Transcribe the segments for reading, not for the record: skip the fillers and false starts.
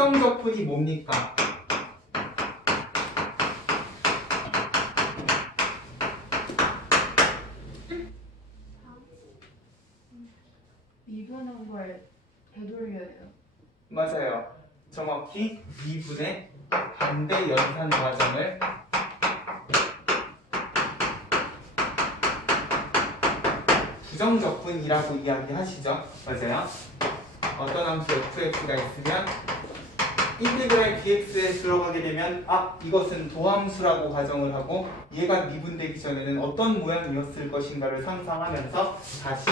부정적분이 뭡니까? 미분한 걸 되돌려요. 맞아요. 정확히 미분의 반대 연산 과정을 부정적분이라고 이야기하시죠. 맞아요. 어떤 함수 fx가 있으면 인테그랄 dx에 들어가게 되면 이것은 도함수라고 가정을 하고 얘가 미분되기 전에는 어떤 모양이었을 것인가를 상상하면서 다시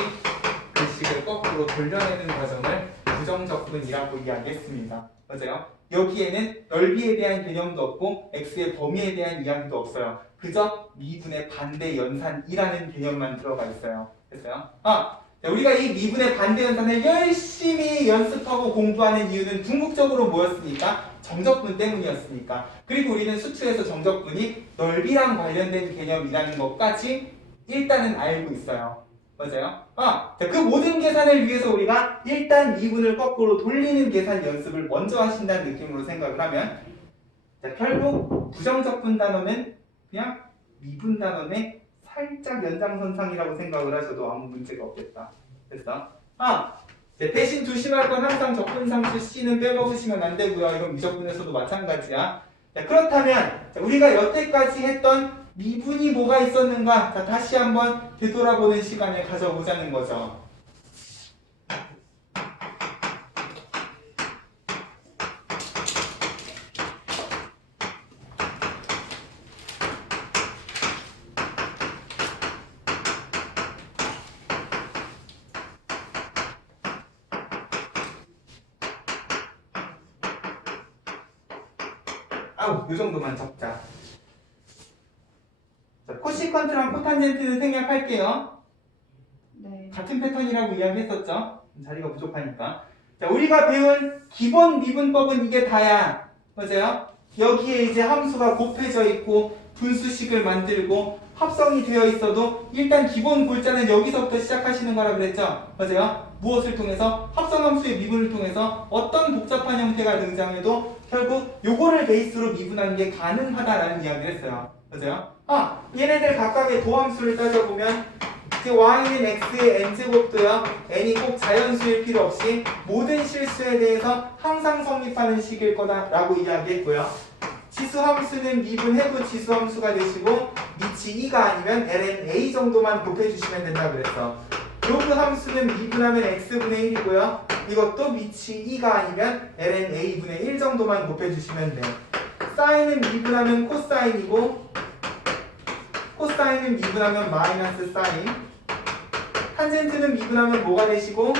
글씨를 거꾸로 돌려내는 과정을 부정적분이라고 이야기했습니다. 맞아요? 여기에는 넓이에 대한 개념도 없고 x의 범위에 대한 이야기도 없어요. 그저 미분의 반대 연산이라는 개념만 들어가 있어요. 됐어요? 자, 우리가 이 미분의 반대 연산을 열심히 연습하고 공부하는 이유는 궁극적으로 뭐였습니까? 정적분 때문이었으니까. 그리고 우리는 수투에서 정적분이 넓이랑 관련된 개념이라는 것까지 일단은 알고 있어요. 맞아요? 자, 그 모든 계산을 위해서 우리가 일단 미분을 거꾸로 돌리는 계산 연습을 먼저 하신다는 느낌으로 생각을 하면, 자, 결국 부정적분 단어는 그냥 미분 단원의 살짝 연장선상이라고 생각을 하셔도 아무 문제가 없겠다. 됐어? 대신 조심할 건 항상 적분상수 C는 빼먹으시면 안 되고요. 이건 미적분에서도 마찬가지야. 자, 그렇다면 우리가 여태까지 했던 미분이 뭐가 있었는가? 자, 다시 한번 되돌아보는 시간을 가져보자는 거죠. 요 정도만 적자. 자, 코시퀀트랑 코탄젠트는 생략할게요. 네. 같은 패턴이라고 이야기했었죠. 자리가 부족하니까. 자, 우리가 배운 기본 미분법은 이게 다야. 맞아요? 여기에 이제 함수가 곱해져 있고 분수식을 만들고 합성이 되어 있어도 일단 기본 골자는 여기서부터 시작하시는 거라 그랬죠. 맞아요? 무엇을 통해서? 합성함수의 미분을 통해서 어떤 복잡한 형태가 등장해도 결국 요거를 베이스로 미분하는 게 가능하다라는 이야기를 했어요. 맞아요? 얘네들 각각의 도함수를 따져보면 y는 x의 n제곱도요, n이 꼭 자연수일 필요 없이 모든 실수에 대해서 항상 성립하는 식일 거다라고 이야기했고요. 지수함수는 미분해도 지수함수가 되시고 밑이 2가 아니면 ln a 정도만 곱해주시면 된다 그랬어. 로그 함수는 미분하면 x분의 1이고요. 이것도 밑이 2가 아니면 ln a분의 1 정도만 곱해주시면 돼. 사인은 미분하면 코사인이고 코사인은 미분하면 마이너스 사인. 탄젠트는 미분하면 뭐가 되시고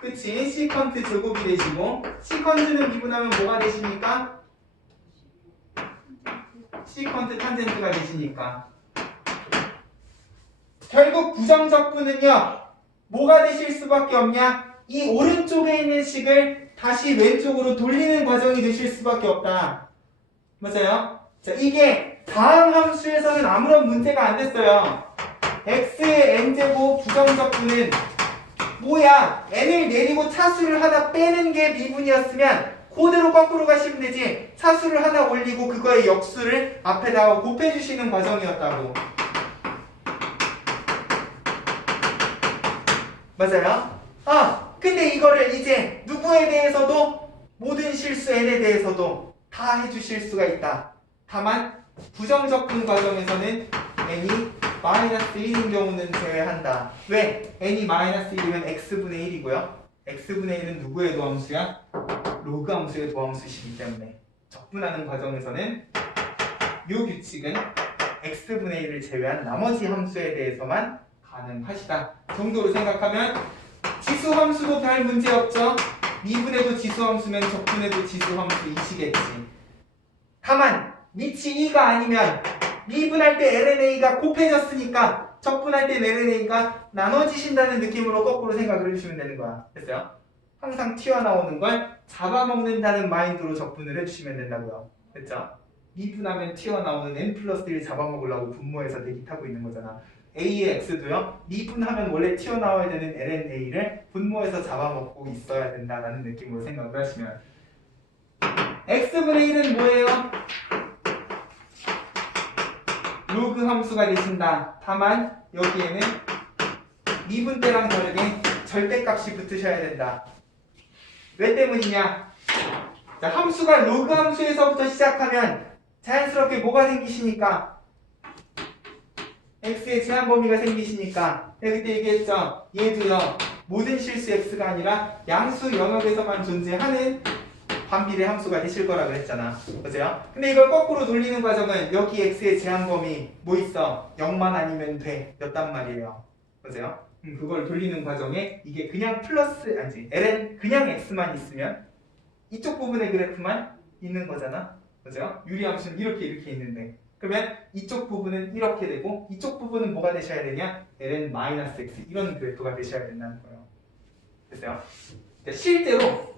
그치? 시컨트 제곱이 되시고 시컨트는 미분하면 뭐가 되십니까? 시컨트 탄젠트가 되시니까 결국 부정적분은요 뭐가 되실 수밖에 없냐? 이 오른쪽에 있는 식을 다시 왼쪽으로 돌리는 과정이 되실 수밖에 없다. 맞아요? 자, 이게 다항 함수에서는 아무런 문제가 안 됐어요. x의 n제곱 부정적분은 뭐야? n을 내리고 차수를 하나 빼는 게 미분이었으면 그대로 거꾸로 가시면 되지. 차수를 하나 올리고 그거의 역수를 앞에다가 곱해주시는 과정이었다고. 맞아요? 근데 이거를 이제 누구에 대해서도 모든 실수 n에 대해서도 다 해주실 수가 있다. 다만 부정적분 과정에서는 n이 마이너스 1인 경우는 제외한다. 왜? n이 마이너스 1이면 x분의 1이고요. x분의 1은 누구의 도함수야? 로그 함수의 도함수시기 때문에 적분하는 과정에서는 이 규칙은 x분의 1을 제외한 나머지 함수에 대해서만 가능하시다 정도로 생각하면 지수함수도 별 문제 없죠. 미분해도 지수함수면 적분해도 지수함수이시겠지. 다만 밑이 2가 아니면 미분할 때 LNA가 곱해졌으니까 적분할 때 LNA가 나눠지신다는 느낌으로 거꾸로 생각을 해주시면 되는 거야. 됐어요? 항상 튀어나오는 걸 잡아먹는다는 마인드로 적분을 해주시면 된다고요. 됐죠? 미분하면 튀어나오는 n 플러스 1 잡아먹으려고 분모해서 대기 타고 있는 거잖아. A의 x도요. 미분하면 원래 튀어나와야 되는 ln A를 분모해서 잡아먹고 있어야 된다라는 느낌으로 생각을 하시면 x분의 1은 뭐예요? 로그 함수가 되신다. 다만 여기에는 미분 때랑 다르게 절대값이 붙으셔야 된다. 왜 때문이냐? 자, 함수가 로그 함수에서부터 시작하면 자연스럽게 뭐가 생기시니까? x의 제한 범위가 생기시니까 내가 그때 얘기했죠. 얘도요. 모든 실수 x가 아니라 양수 영역에서만 존재하는 반비례 함수가 되실 거라 그랬잖아. 그죠? 근데 이걸 거꾸로 돌리는 과정은 여기 x의 제한 범위 뭐 있어? 0만 아니면 돼. 였단 말이에요. 그죠? 그걸 돌리는 과정에 이게 그냥 플러스 아니지 ln 그냥 x만 있으면 이쪽 부분의 그래프만 있는 거잖아. 그죠? 유리함수는 이렇게 있는데 그러면 이쪽 부분은 이렇게 되고 이쪽 부분은 뭐가 되셔야 되냐? ln-x 이런 그래프가 되셔야 된다는 거예요. 됐어요? 실제로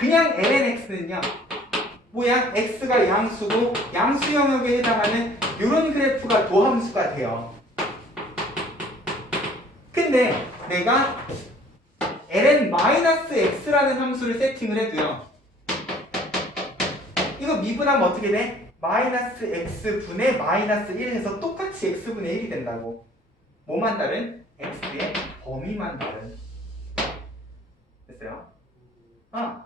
그냥 lnx는요. 뭐야? x가 양수고 양수 영역에 해당하는 이런 그래프가 도함수가 돼요. 근데 내가 ln-x라는 함수를 세팅을 해도요. 이거 미분하면 어떻게 돼? 마이너스 x분의 마이너스 1 해서 똑같이 x분의 1이 된다고. 뭐만 다른? x의 범위만 다른. 됐어요?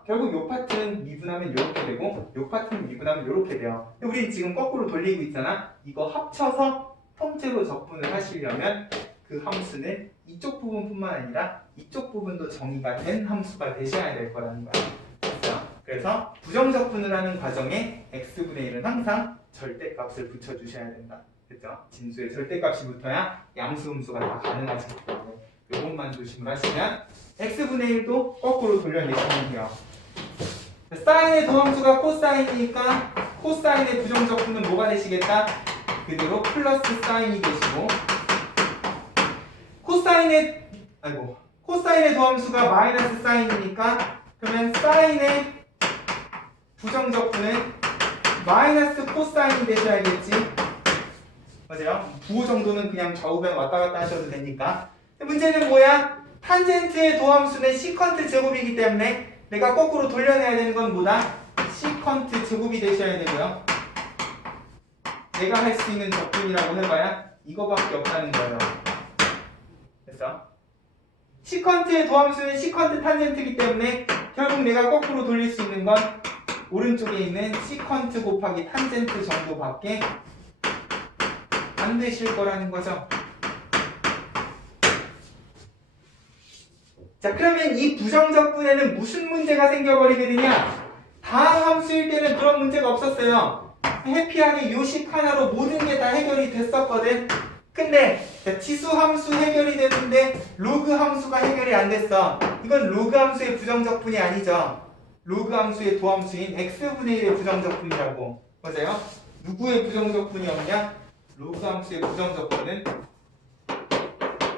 결국 요 파트는 미분하면 이렇게 되고 요 파트는 미분하면 이렇게 돼요. 근데 우린 지금 거꾸로 돌리고 있잖아. 이거 합쳐서 통째로 적분을 하시려면 그 함수는 이쪽 부분뿐만 아니라 이쪽 부분도 정의가 된 함수가 되셔야 될 거라는 거야. 됐어요? 그래서 부정적분을 하는 과정에 x분의 1은 항상 절대값을 붙여주셔야 된다. 됐죠? 진수의 절대값이 붙어야 양수음수가 다 가능하기 때문에 이것만 조심을 하시면 x분의 1도 거꾸로 돌려내시면 돼요. 사인의 도함수가 코사인이니까 코사인의 부정적분은 뭐가 되시겠다? 그대로 플러스 사인이 되시고 코사인의 도함수가 마이너스 사인이니까 그러면 사인의 부정적분은 마이너스 코사인이 되셔야겠지. 맞아요? 부호 정도는 그냥 좌우변 왔다 갔다 하셔도 되니까. 문제는 뭐야? 탄젠트의 도함수는 시컨트 제곱이기 때문에 내가 거꾸로 돌려내야 되는 건 뭐다? 시컨트 제곱이 되셔야 되고요. 내가 할 수 있는 적분이라고 해봐야 이거밖에 없다는 거예요. 됐어? 시컨트의 도함수는 시컨트 탄젠트이기 때문에 결국 내가 거꾸로 돌릴 수 있는 건 오른쪽에 있는 시컨트 곱하기 탄젠트 정도밖에 안 되실 거라는 거죠. 자, 그러면 이 부정적분에는 무슨 문제가 생겨버리게 되냐? 다항 함수일 때는 그런 문제가 없었어요. 해피하게 요식 하나로 모든 게 다 해결이 됐었거든. 근데 지수 함수 해결이 되는데 로그 함수가 해결이 안 됐어. 이건 로그 함수의 부정적분이 아니죠. 로그 함수의 도함수인 x분의 1의 부정적분이라고. 맞아요? 누구의 부정적분이 없냐? 로그 함수의 부정적분은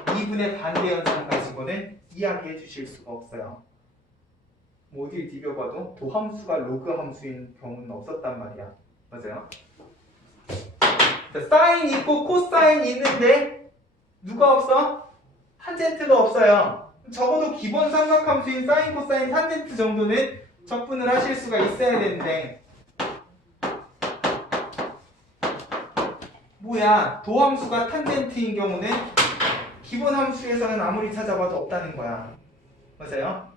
2분의 반대 현상 가지고는 이야기해 주실 수가 없어요. 뭐 어딜 뒤져봐도 도함수가 로그 함수인 경우는 없었단 말이야. 맞아요? 자, 사인 있고 코사인 있는데 누가 없어? 탄젠트가 없어요. 적어도 기본 삼각함수인 사인, 코사인, 탄젠트 정도는 적분을 하실 수가 있어야 되는데 뭐야? 도함수가 탄젠트인 경우는 기본 함수에서는 아무리 찾아봐도 없다는 거야. 맞아요?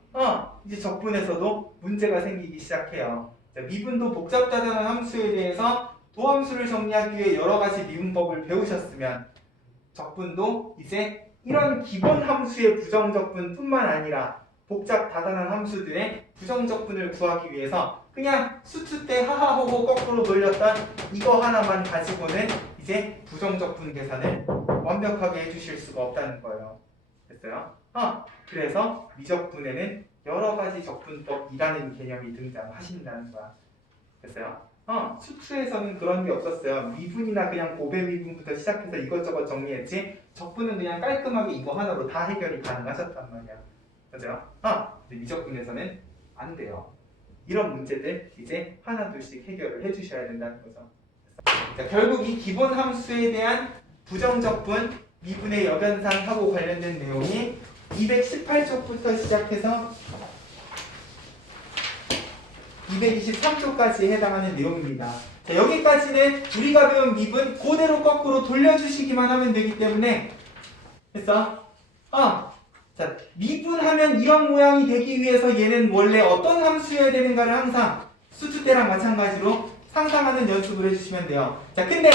이제 적분에서도 문제가 생기기 시작해요. 자, 미분도 복잡다단한 함수에 대해서 도함수를 정리하기 위해 여러 가지 미분법을 배우셨으면 적분도 이제 이런 기본 함수의 부정적분뿐만 아니라 복잡 다단한 함수들의 부정적분을 구하기 위해서 그냥 수투 때 하하호호 거꾸로 돌렸던 이거 하나만 가지고는 이제 부정적분 계산을 완벽하게 해주실 수가 없다는 거예요. 됐어요? 그래서 미적분에는 여러 가지 적분법이라는 개념이 등장하신다는 거야. 됐어요? 수투에서는 그런 게 없었어요. 미분이나 그냥 고배 미분부터 시작해서 이것저것 정리했지 적분은 그냥 깔끔하게 이거 하나로 다 해결이 가능하셨단 말이야. 그죠? 근데 미적분에서는 안 돼요. 이런 문제들 이제 하나 둘씩 해결을 해주셔야 된다는 거죠. 자, 결국 이 기본 함수에 대한 부정적분, 미분의 역연상하고 관련된 내용이 218쪽부터 시작해서 223쪽까지 해당하는 내용입니다. 자, 여기까지는 우리가 배운 미분 그대로 거꾸로 돌려주시기만 하면 되기 때문에 됐어? 자, 미분하면 이런 모양이 되기 위해서 얘는 원래 어떤 함수여야 되는가를 항상 수투 때랑 마찬가지로 상상하는 연습을 해주시면 돼요. 자, 근데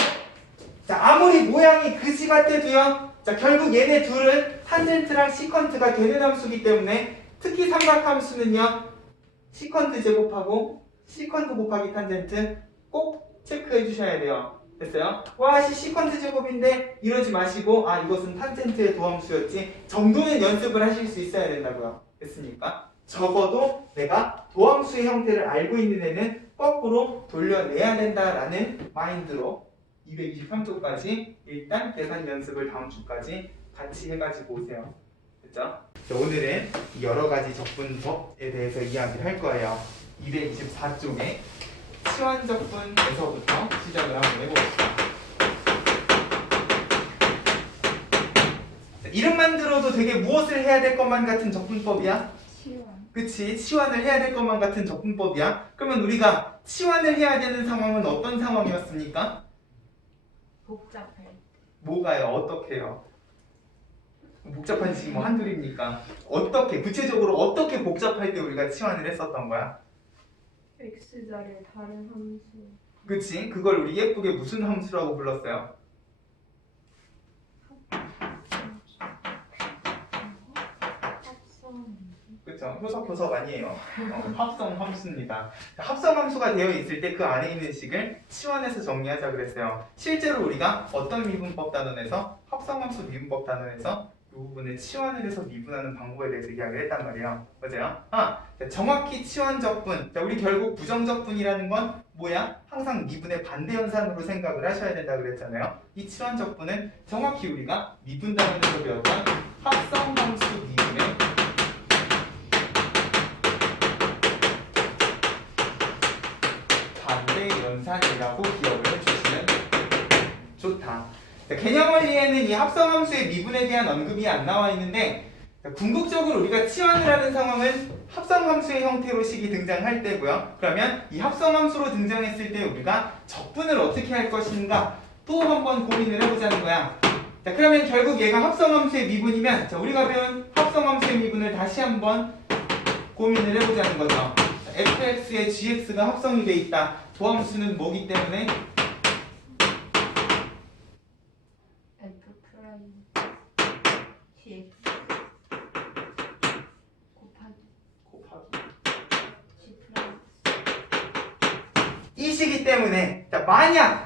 자, 아무리 모양이 그지 같아도요. 자, 결국 얘네 둘은 탄젠트랑 시컨트가 되는 함수이기 때문에 특히 삼각함수는요. 시컨트 제곱하고 시컨트 곱하기 탄젠트 꼭 체크해 주셔야 돼요. 됐어요? 와, 시컨트 제곱인데 이러지 마시고 이것은 탄젠트의 도함수였지 정도는 연습을 하실 수 있어야 된다고요. 됐습니까? 적어도 내가 도함수의 형태를 알고 있는 애는 거꾸로 돌려내야 된다라는 마인드로 223쪽까지 일단 계산 연습을 다음 주까지 같이 해가지고 오세요. 됐죠? 자, 오늘은 여러 가지 적분법에 대해서 이야기를 할 거예요. 224쪽에 치환적분에서부터 시작을 한번 해봅시다. 자, 이름만 들어도 되게 무엇을 해야 될 것만 같은 적분법이야? 치환. 그치? 치환을 해야 될 것만 같은 적분법이야. 그러면 우리가 치환을 해야 되는 상황은 어떤 상황이었습니까? 복잡할 때. 뭐가요? 어떻게요? 복잡한 식이 뭐 한둘입니까? 어떻게, 구체적으로 어떻게 복잡할 때 우리가 치환을 했었던 거야? x자리에 다른 함수. 그치? 그걸 우리 예쁘게 무슨 함수라고 불렀어요? 합성. 그쵸? 효섭 아니에요. 합성 함수입니다. 합성 함수가 되어 있을 때 그 안에 있는 식을 치환해서 정리하자 그랬어요. 실제로 우리가 어떤 미분법 단원에서 합성 함수 미분법 단원에서 이 부분을 치환을 해서 미분하는 방법에 대해서 이야기를 했단 말이에요. 맞아요? 자, 정확히 치환적분. 자, 우리 결국 부정적분이라는 건 뭐야? 항상 미분의 반대 현상으로 생각을 하셔야 된다 그랬잖아요. 이 치환적분은 정확히 우리가 미분 단원에서 배웠던 합성 함수 미분의 반대 연산이라고 기억을 해주시면 좋다. 자, 개념 원리에는 이 합성함수의 미분에 대한 언급이 안 나와 있는데 자, 궁극적으로 우리가 치환을 하는 상황은 합성함수의 형태로 식이 등장할 때고요. 그러면 이 합성함수로 등장했을 때 우리가 적분을 어떻게 할 것인가 또 한번 고민을 해보자는 거야. 자, 그러면 결국 얘가 합성함수의 미분이면 자, 우리가 배운 합성함수의 미분을 다시 한번 고민을 해보자는 거죠. 자, fx에 gx가 합성이 돼 있다. 도함수는 뭐기 때문에 f 프라임 gx 곱하기 g 프라임. 이 시기 때문에 자, 만약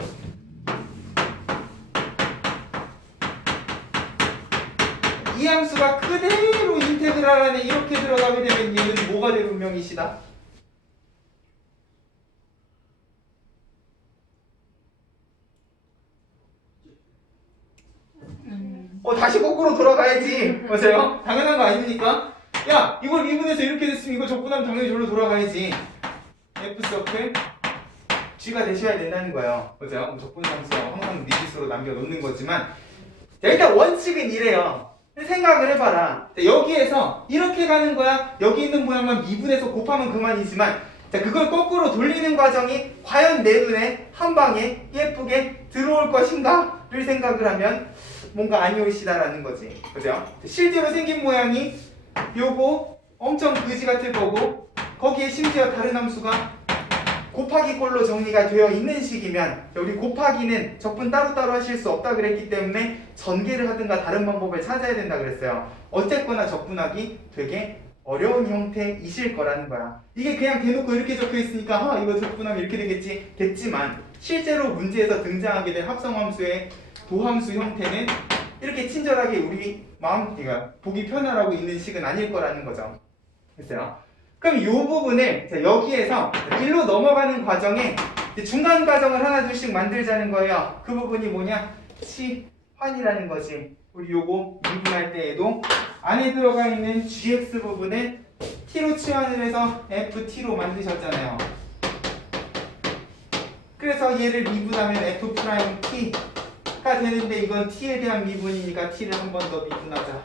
이 함수가 그대로 인테그랄 안에 이렇게 들어가게 되면 얘는 뭐가 될 운명이시다? 다시 거꾸로 돌아가야지. 맞아요? 당연한 거 아닙니까? 야, 이걸 미분해서 이렇게 됐으면 이거 적분하면 당연히 저로 돌아가야지. F서클 G가 되셔야 된다는 거예요. 맞아요? 적분 함수は항상 미지수로 남겨놓는 거지만 자, 일단 원칙은 이래요. 생각을 해봐라. 자, 여기에서 이렇게 가는 거야. 여기 있는 모양만 미분해서 곱하면 그만이지만 자, 그걸 거꾸로 돌리는 과정이 과연 내 눈에 한 방에 예쁘게 들어올 것인가를 생각을 하면 뭔가 아니오시다라는 거지. 그죠? 실제로 생긴 모양이 요거 엄청 그지 같을 거고 거기에 심지어 다른 함수가 곱하기 꼴로 정리가 되어 있는 식이면 우리 곱하기는 적분 따로따로 하실 수 없다 그랬기 때문에 전개를 하든가 다른 방법을 찾아야 된다 그랬어요. 어쨌거나 적분하기 되게 어려운 형태이실 거라는 거야. 이게 그냥 대놓고 이렇게 적혀 있으니까 이거 적분하면 이렇게 되겠지 됐지만 실제로 문제에서 등장하게 된 합성함수의 도함수 형태는 이렇게 친절하게 우리 마음가 보기 편하라고 있는 식은 아닐 거라는 거죠. 됐어요? 그럼 이 부분을 여기에서 일로 넘어가는 과정에 중간 과정을 하나 둘씩 만들자는 거예요. 그 부분이 뭐냐? 치환이라는 거지. 우리 요거 미분할 때에도 안에 들어가 있는 gx 부분을 t로 치환을 해서 ft로 만드셨잖아요. 그 그래서 얘를 미분하면 f 프라임 t가 되는데 이건 t에 대한 미분이니까 t를 한 번 더 미분하자.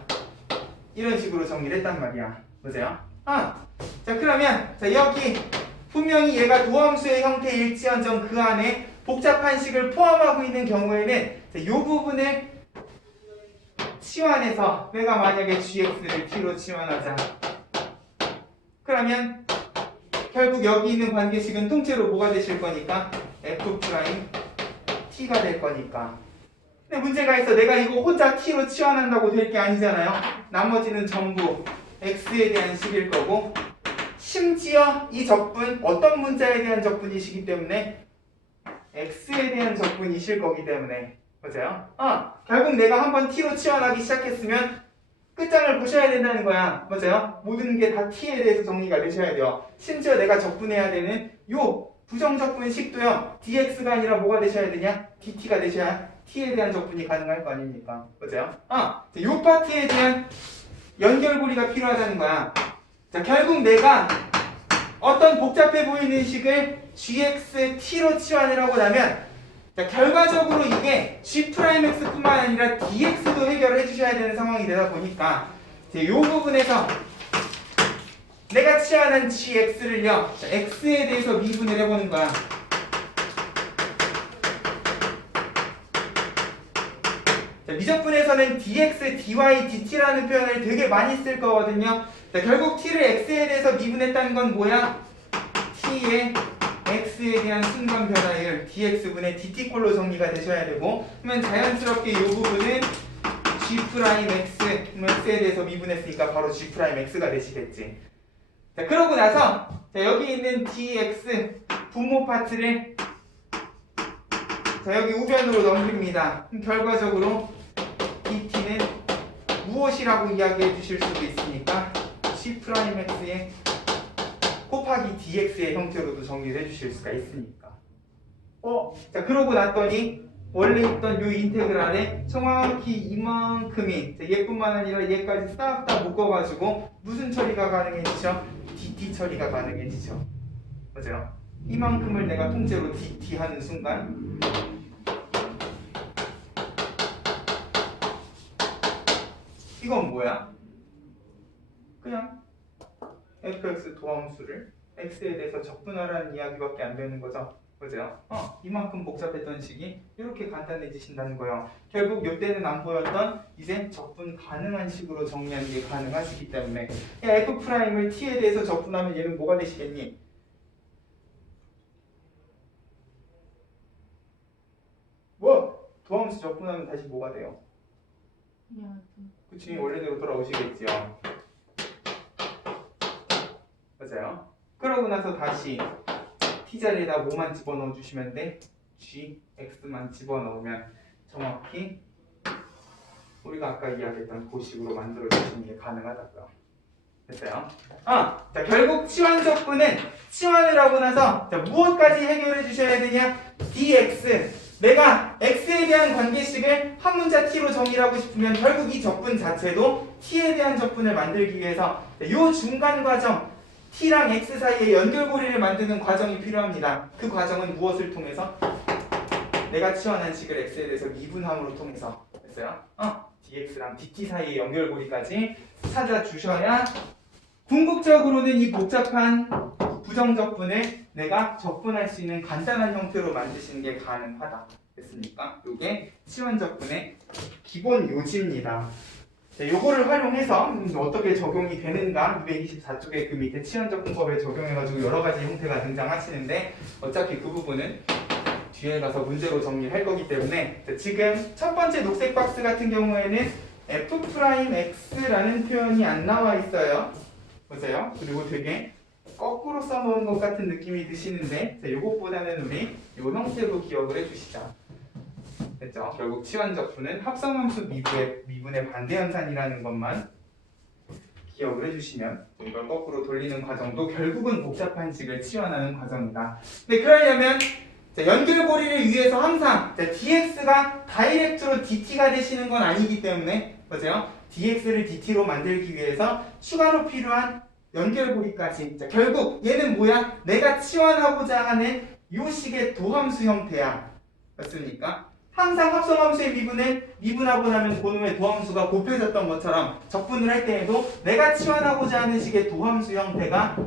이런 식으로 정리를 했단 말이야. 보세요. 자 그러면 자 여기 분명히 얘가 도함수의 형태일지언정 그 안에 복잡한 식을 포함하고 있는 경우에는 자, 이 부분을 치환해서 내가 만약에 gx를 t로 치환하자. 그러면 결국 여기 있는 관계식은 통째로 뭐가 되실 거니까 f 프라임 t가 될 거니까. 근데 문제가 있어. 내가 이거 혼자 t로 치환한다고 될 게 아니잖아요. 나머지는 전부 x에 대한 식일 거고 심지어 이 적분 어떤 문자에 대한 적분이시기 때문에 x에 대한 적분이실 거기 때문에 맞아요? 결국 내가 한번 t로 치환하기 시작했으면 끝장을 보셔야 된다는 거야. 맞아요? 모든 게 다 t에 대해서 정리가 되셔야 돼요. 심지어 내가 적분해야 되는 요 부정적분식도요. dx가 아니라 뭐가 되셔야 되냐? dt가 되셔야 t에 대한 적분이 가능할 거 아닙니까? 맞아요? 요 파트에 대한 연결고리가 필요하다는 거야. 자, 결국 내가 어떤 복잡해 보이는 식을 gx t로 치환을 하고 나면 자, 결과적으로 이게 g'x뿐만 아니라 dx도 해결을 해주셔야 되는 상황이 되다 보니까 이 부분에서 내가 치환한 gx를요 x에 대해서 미분을 해보는 거야. 자, 미적분에서는 dx, dy, dt라는 표현을 되게 많이 쓸 거거든요. 자, 결국 t를 x에 대해서 미분했다는 건 뭐야? t의 x에 대한 순간 변화율 dx분의 dt꼴로 정리가 되셔야 되고 그러면 자연스럽게 이 부분은 g'x x에 대해서 미분했으니까 바로 g'x가 되시겠지. 자 그러고 나서 자, 여기 있는 dx 분모 파트를 자 여기 우변으로 넘깁니다. 그럼 결과적으로 dt는 무엇이라고 이야기해 주실 수도 있으니까 g'x의 곱하기 dx의 형태로도 정리를 해주실 수가 있으니까. 자 그러고 났더니 원래 있던 요 인테그랄에 정확히 이만큼이 얘뿐만 아니라 얘까지 싹 다 묶어가지고 무슨 처리가 가능해지죠? dt 처리가 가능해지죠. 맞아요? 이만큼을 내가 통째로 dt 하는 순간 이건 뭐야? 그냥 fx 도함수를 x에 대해서 적분하라는 이야기밖에 안 되는 거죠. 그죠? 이만큼 복잡했던 식이 이렇게 간단해지신다는 거예요. 결국 이때는 안 보였던 이제 적분 가능한 식으로 정리하는 게 가능하시기 때문에 f'을 t에 대해서 적분하면 얘는 뭐가 되시겠니? 뭐? 도함수 적분하면 다시 뭐가 돼요? 그치 원래대로 돌아오시겠지요. 맞아요. 그러고 나서 다시 t자리에다 뭐만 집어넣어 주시면 돼? gx만 집어넣으면 정확히 우리가 아까 이야기했던 그 식으로 만들어 주시는 게 가능하다고요. 됐어요? 자 결국 치환적분은 치환을 하고 나서 자, 무엇까지 해결해 주셔야 되냐? dx 내가 x에 대한 관계식을 한 문자 t로 정의하고 싶으면 결국 이 적분 자체도 t에 대한 적분을 만들기 위해서 이 중간 과정 t랑 x 사이에 연결고리를 만드는 과정이 필요합니다. 그 과정은 무엇을 통해서? 내가 치환한 식을 x에 대해서 미분함으로 통해서 됐어요? dx랑 dt 사이의 연결고리까지 찾아주셔야 궁극적으로는 이 복잡한 부정적분을 내가 적분할 수 있는 간단한 형태로 만드시는 게 가능하다. 됐습니까? 이게 치환적분의 기본 요지입니다. 자, 요거를 활용해서 어떻게 적용이 되는가 224쪽에 그 밑에 치환적분법에 적용해가지고 여러 가지 형태가 등장하시는데 어차피 그 부분은 뒤에 가서 문제로 정리할 거기 때문에 자, 지금 첫 번째 녹색 박스 같은 경우에는 f'x라는 표현이 안 나와 있어요. 보세요. 그리고 되게 거꾸로 써놓은 것 같은 느낌이 드시는데 자, 요것보다는 우리 요 형태로 기억을 해주시자. 됐죠? 결국 치환적분은 합성함수 미분의 반대현상이라는 것만 기억을 해주시면 이걸 거꾸로 돌리는 과정도 결국은 복잡한 식을 치환하는 과정이다. 근데 그러려면 자, 연결고리를 위해서 항상 자, dx가 다이렉트로 dt가 되시는 건 아니기 때문에 맞아요? dx를 dt로 만들기 위해서 추가로 필요한 연결고리까지 자, 결국 얘는 뭐야? 내가 치환하고자 하는 요 식의 도함수 형태야. 맞습니까? 항상 합성함수의 미분은 미분하고 나면 그놈의 도함수가 곱해졌던 것처럼 적분을 할 때에도 내가 치환하고자 하는 식의 도함수 형태가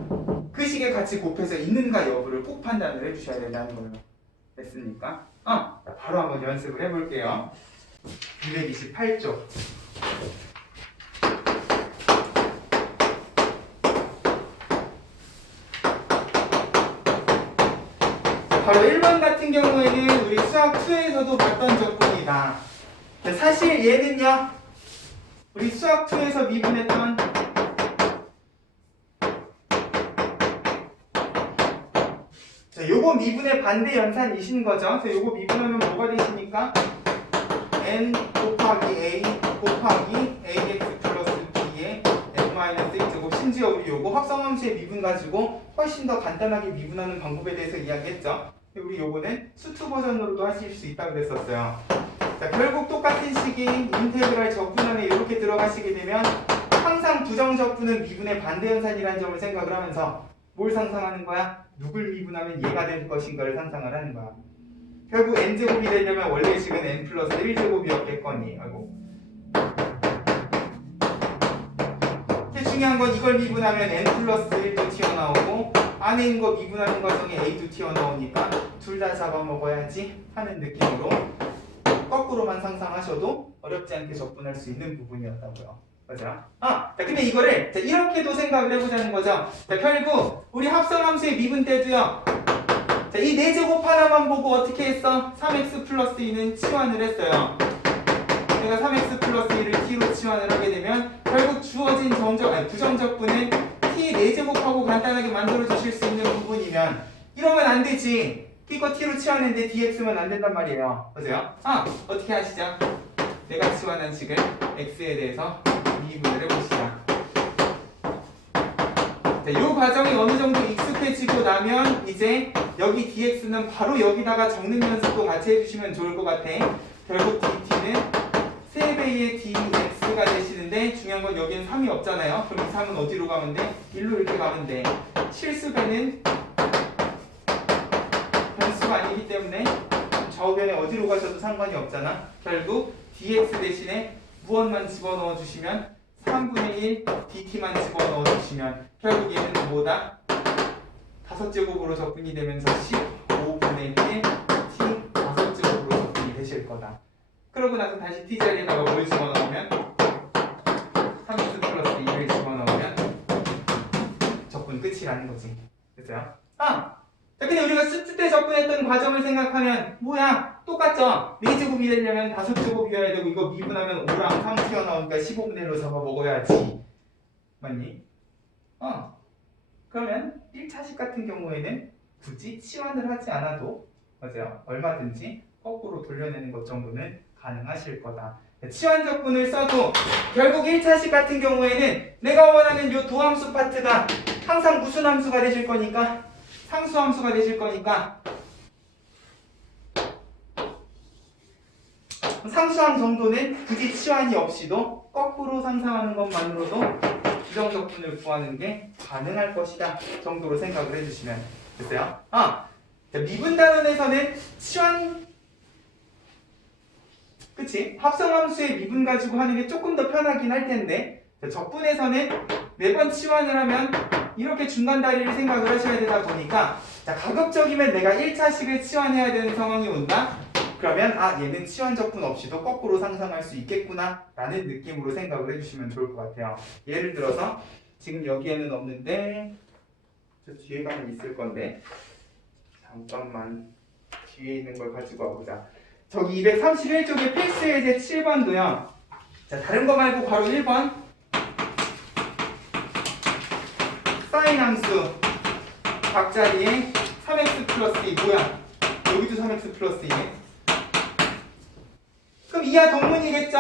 그 식에 같이 곱해서 있는가 여부를 꼭 판단을 해주셔야 된다는 거예요. 됐습니까? 바로 한번 연습을 해볼게요. 228쪽. 바로 1번 같은 경우에는 우리 수학 2에서도 봤던 적분이다. 사실 얘는요, 우리 수학 2에서 미분했던 자, 요거 미분의 반대 연산이신 거죠. 그래서 요거 미분하면 뭐가 되시니까 n 곱하기 a 곱하기 ax 플러스 b의 n 마이너스 1제곱. 심지어 우리 요거 합성함수의 미분 가지고 훨씬 더 간단하게 미분하는 방법에 대해서 이야기했죠. 우리 요거는 수투 버전으로도 하실 수 있다고 그랬었어요. 자, 결국 똑같은 식이 인테그랄 적분안에 이렇게 들어가시게 되면 항상 부정적분은 미분의 반대 연산이라는 점을 생각을 하면서 뭘 상상하는 거야? 누굴 미분하면 얘가 될 것인가를 상상을 하는 거야. 결국 n제곱이 되려면 원래 식은 n 플러스 1제곱이었겠거니. 아이고. 중요한 건 이걸 미분하면 n 플러스 1도 튀어나오고 안에 있는 거 미분하는 과정에 a도 튀어나오니까 둘 다 잡아먹어야지 하는 느낌으로 거꾸로만 상상하셔도 어렵지 않게 접근할 수 있는 부분이었다고요. 맞아? 근데 이거를 이렇게도 생각을 해보자는 거죠. 자, 결국 우리 합성함수의 미분 때도요. 자, 이 4제곱 하나만 보고 어떻게 했어? 3x 플러스 2는 치환을 했어요. 내가 3x 플러스 2를 t로 치환을 하게 되면 결국 주어진 부정적분은 t 4제곱하고 간단하게 만들어 주실 수 있는 부분이면 이러면 안 되지. t거 t로 치환했는데 dx면 안 된단 말이에요. 보세요. 어떻게 하시죠? 내가 치환한 식을 x에 대해서 미분을 해봅시다. 자, 이 과정이 어느 정도 익숙해지고 나면 이제 여기 dx는 바로 여기다가 적는 연습도 같이 해주시면 좋을 것 같아. 결국 dt는 3배의 dx가 되시는데 중요한 건 여기는 3이 없잖아요. 그럼 이 3은 어디로 가면 돼? 1로 이렇게 가면 돼. 실수배는 변수가 아니기 때문에 좌우변에 어디로 가셔도 상관이 없잖아. 결국 dx 대신에 무엇만 집어넣어 주시면 3분의 1 dt만 집어넣어 주시면 결국 얘는 뭐다? 5제곱으로 적분이 되면서 15분의 1 t 5제곱으로 적분이 되실 거다. 그러고 나서 다시 t 자리에다가 뭘 집어넣으면 3x 플러스 2를 집어넣으면 적분 끝이라는 거지. 됐어요? 자, 근데 우리가 수트 때 접근했던 과정을 생각하면 뭐야? 똑같죠? 4제곱이 되려면 5제곱이어야 되고 이거 미분하면 5랑 3 튀어나오니까 15분의 1로 잡아 먹어야지. 맞니? 그러면 1차식 같은 경우에는 굳이 치환을 하지 않아도 맞아요. 얼마든지 거꾸로 돌려내는 것 정도는 가능하실 거다. 치환 적분을 써도 결국 1차식 같은 경우에는 내가 원하는 요 도함수 파트가 항상 무슨 함수가 되실 거니까? 상수함수가 되실 거니까 상수함 정도는 굳이 치환이 없이도 거꾸로 상상하는 것만으로도 부정적분을 구하는 게 가능할 것이다 정도로 생각을 해주시면 됐어요? 미분단원에서는 치환 그치? 합성함수의 미분 가지고 하는 게 조금 더 편하긴 할 텐데 적분에서는 매번 치환을 하면 이렇게 중간 다리를 생각을 하셔야 되다 보니까 자, 가급적이면 내가 1차식을 치환해야 되는 상황이 온다? 그러면 얘는 치환 적분 없이도 거꾸로 상상할 수 있겠구나 라는 느낌으로 생각을 해주시면 좋을 것 같아요. 예를 들어서 지금 여기에는 없는데 저 뒤에 가면 있을 건데 잠깐만 뒤에 있는 걸 가지고 와보자. 저기 231쪽에 필수 예제 7번도요. 자, 다른 거 말고 바로 1번 사인 함수 각 자리에 3x 플러스 2 뭐야? 여기도 3x 플러스 2네. 그럼 이하 동문이겠죠?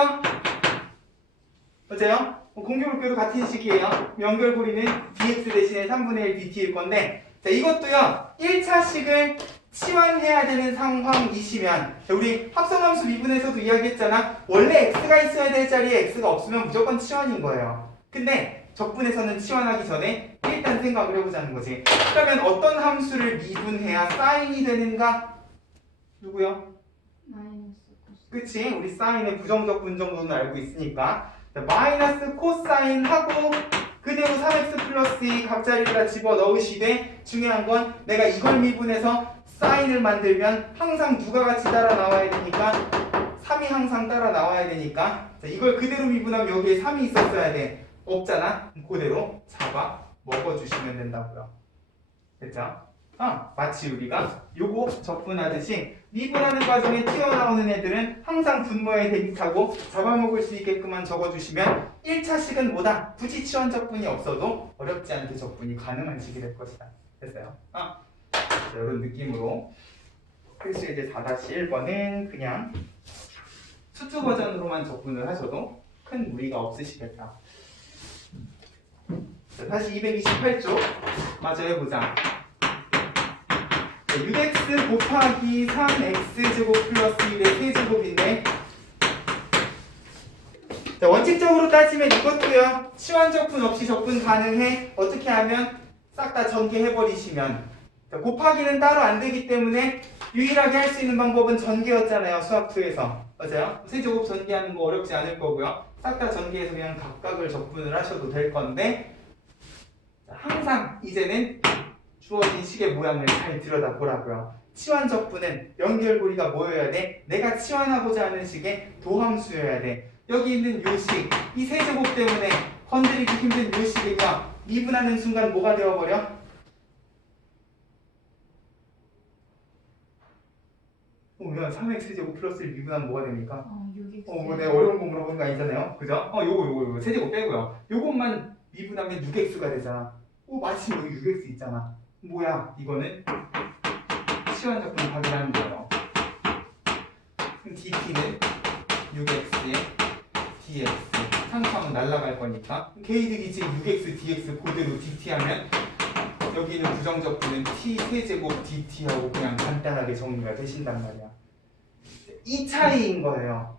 맞아요? 공교롭게도 같은 식이에요. 연결고리는 dx 대신에 3분의 1 dt일 건데 자, 이것도요 1차식을 치환해야 되는 상황이시면 우리 합성함수 미분에서도 이야기했잖아. 원래 x가 있어야 될 자리에 x가 없으면 무조건 치환인 거예요. 근데 적분에서는 치환하기 전에 일단 생각을 해보자는 거지. 그러면 어떤 함수를 미분해야 사인이 되는가? 누구요? 마이너스 코스. 그치? 우리 사인의 부정적 분 정도는 알고 있으니까. 자, 마이너스 코사인 하고 그대로 3x 플러스 2 각자리에다 집어넣으시되 중요한 건 내가 이걸 미분해서 사인을 만들면 항상 누가 같이 따라 나와야 되니까 3이 항상 따라 나와야 되니까 자, 이걸 그대로 미분하면 여기에 3이 있었어야 돼. 없잖아? 그대로 잡아 먹어주시면 된다고요. 됐죠? 마치 우리가 요거 적분하듯이 미분하는 과정에 튀어나오는 애들은 항상 분모에 대입하고 잡아먹을 수 있게끔만 적어주시면 1차식은 뭐다? 굳이 치환 적분이 없어도 어렵지 않게 적분이 가능한 식이 될 것이다. 됐어요? 자, 이런 느낌으로 필수 이제 4-1번은 그냥 수투 버전으로만 적분을 하셔도 큰 무리가 없으시겠다. 자, 다시 228쪽 마저 해보자. 6x 곱하기 3x제곱 플러스 1의 세제곱인데 자, 원칙적으로 따지면 이것도요 치환 적분 없이 적분 가능해. 어떻게 하면 싹 다 전개해버리시면 자, 곱하기는 따로 안 되기 때문에 유일하게 할 수 있는 방법은 전개였잖아요. 수학2에서 맞아요? 세제곱 전개하는 거 어렵지 않을 거고요. 싹 다 전개해서 그냥 각각을 적분을 하셔도 될 건데 자, 항상 이제는 주어진 식의 모양을 잘 들여다보라고요. 치환 적분은 연결고리가 뭐여야 돼? 내가 치환하고자 하는 식의 도함수여야 돼. 여기 있는 요 식, 이 세제곱 때문에 건드리기 힘든 요 식은요 미분하는 순간 뭐가 되어버려? 야, 3x제곱 플러스 1 미분하면 뭐가 됩니까? 6x. 내가 어려운 거 물어보는 거 아니잖아요. 그죠? 요거 세제곱 빼고요. 요것만 미분하면 6x가 되잖아. 마침 여기 6x 있잖아. 뭐야? 이거는 치환 적분 확인하는 거예요. 그럼 dt는 6x에 dx 상수하면 날라갈 거니까 개이득이지 6x dx 그대로 dt 하면 여기 있는 부정적분은 t 세제곱 dt하고 그냥 간단하게 정리가 되신단 말이야. 이 차이인 거예요.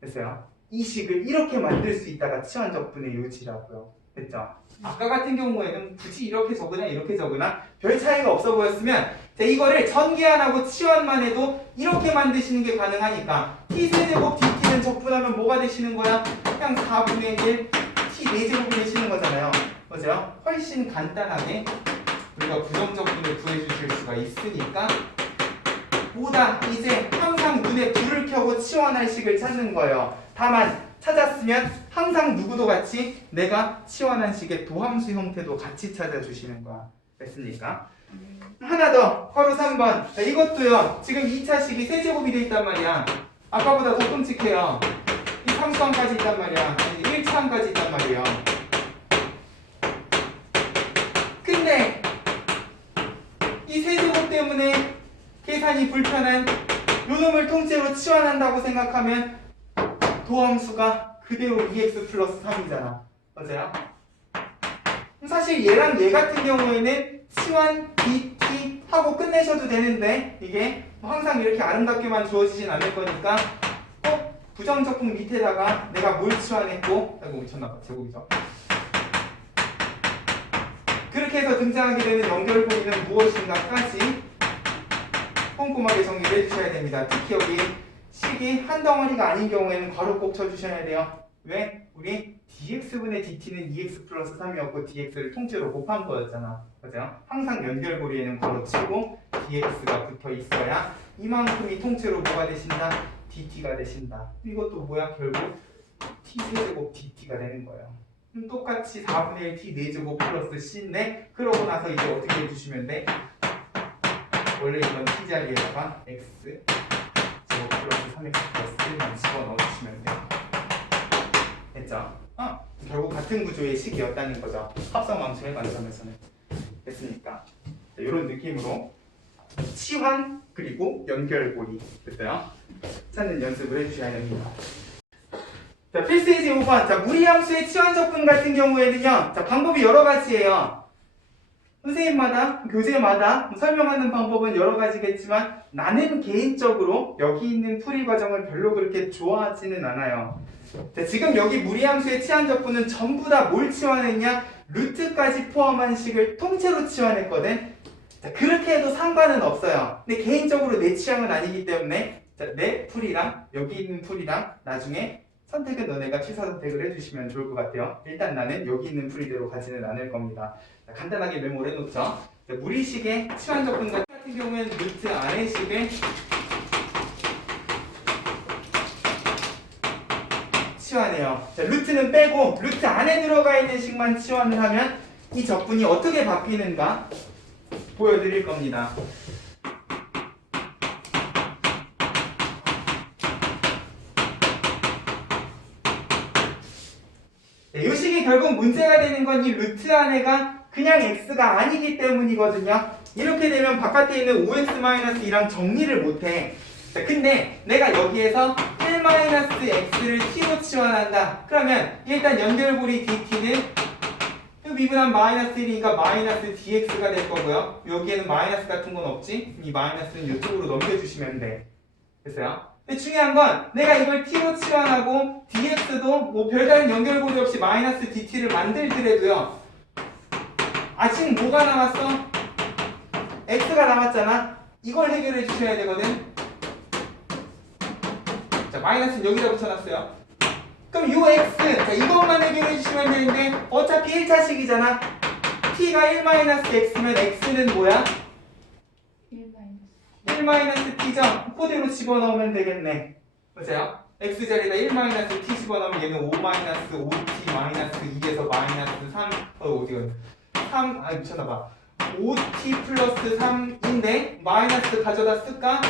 됐어요? 이 식을 이렇게 만들 수 있다가 치환 적분의 요지라고요. 됐죠? 아까 같은 경우에는 굳이 이렇게 적으나 이렇게 적으나 별 차이가 없어 보였으면 자, 이거를 전개 안 하고 치환만 해도 이렇게 만드시는 게 가능하니까 t세제곱 dt는 적분하면 뭐가 되시는 거야? 그냥 4분의 1 t 4제곱이 되시는 거잖아요. 맞아요? 훨씬 간단하게 우리가 부정적분을 구해주실 수가 있으니까 보다 이제 항상 눈에 불을 켜고 치환할 식을 찾는 거예요. 다만 찾았으면 항상 누구도 같이 내가 치환한 식의 도함수 형태도 같이 찾아주시는 거야. 됐습니까? 하나 더, 괄호 3번. 자, 이것도요, 지금 2차식이 세제곱이 돼 있단 말이야. 아까보다 더 끔찍해요. 이 상수항까지 있단 말이야. 아니, 1차항까지 있단 말이에요. 근데 이 세제곱 때문에 계산이 불편한 요놈을 통째로 치환한다고 생각하면 도함수가 그대로 2x 플러스 3이잖아. 맞아요? 사실 얘랑 얘 같은 경우에는 치환 dt 하고 끝내셔도 되는데 이게 항상 이렇게 아름답게만 주어지진 않을 거니까 꼭 부정적분 밑에다가 내가 뭘 치환했고 아이고 미쳤나봐 제곱이죠. 그렇게 해서 등장하게 되는 연결고리는 무엇인가까지 꼼꼼하게 정리를 해주셔야 됩니다. 특히 여기 식이 한 덩어리가 아닌 경우에는 괄호 꼭 쳐주셔야 돼요. 왜? 우리 dx분의 dt는 2x 플러스 3이었고 dx를 통째로 곱한 거였잖아. 맞아요? 항상 연결고리에는 괄호 치고 dx가 붙어 있어야 이만큼이 통째로 뭐가 되신다? dt가 되신다. 이것도 뭐야? 결국 t세제곱 dt가 되는 거예요. 똑같이 4분의 1 t 4제곱 플러스 c인데 그러고 나서 이제 어떻게 해주시면 돼? 원래 이건 t 자리에다가 x 제곱 플러스 3x 플러스 1만 집어넣어주시면 돼요. 됐죠? 결국 같은 구조의 식이었다는 거죠. 합성함수의 관점에서는. 됐습니까? 자, 이런 느낌으로 치환 그리고 연결고리 됐어요? 찾는 연습을 해주셔야 됩니다. 자, 필수이지 5번. 자, 무리함수의 치환 적분 같은 경우에는요. 자, 방법이 여러 가지예요. 선생님마다, 교재마다 설명하는 방법은 여러 가지겠지만 나는 개인적으로 여기 있는 풀이 과정을 별로 그렇게 좋아하지는 않아요. 자, 지금 여기 무리함수의 치환적분은 전부 다 뭘 치환했냐? 루트까지 포함한 식을 통째로 치환했거든. 자, 그렇게 해도 상관은 없어요. 근데 개인적으로 내 취향은 아니기 때문에 자, 내 풀이랑 여기 있는 풀이랑 나중에 선택은 너네가 취사 선택을 해주시면 좋을 것 같아요. 일단 나는 여기 있는 풀이대로 가지는 않을 겁니다. 자, 간단하게 메모를 해놓죠. 자, 무리식의 치환적분 같은 경우에는 루트 안의 식을 치환해요. 자, 루트는 빼고 루트 안에 들어가 있는 식만 치환을 하면 이 적분이 어떻게 바뀌는가 보여드릴 겁니다. 네, 이 식이 결국 문제가 되는 건 이 루트 안에가 그냥 x가 아니기 때문이거든요. 이렇게 되면 바깥에 있는 5x-2랑 정리를 못해. 자, 근데 내가 여기에서 1-x를 t로 치환한다. 그러면 일단 연결고리 dt는 미분한 마이너스 1이니까 마이너스 dx가 될 거고요. 여기에는 마이너스 같은 건 없지? 이 마이너스는 이쪽으로 넘겨주시면 돼. 됐어요? 근데 중요한 건 내가 이걸 t로 치환하고 dx도 뭐 별다른 연결고리 없이 마이너스 dt를 만들더라도요. 아직 뭐가 남았어? x가 남았잖아. 이걸 해결해 주셔야 되거든. 자, 마이너스는 여기다 붙여놨어요. 그럼 요 x, 자, 이것만 해결해 주시면 되는데 어차피 1차식이잖아. t가 1-x면 x는 뭐야? 1-t죠? 그대로 집어넣으면 되겠네. 보세요. x 자리에다 1-t 집어넣으면 얘는 5-5t-2에서 마이너스 3, 어디가 3, 미쳤나봐. 5t 플러스 3인데 마이너스 가져다 쓸까?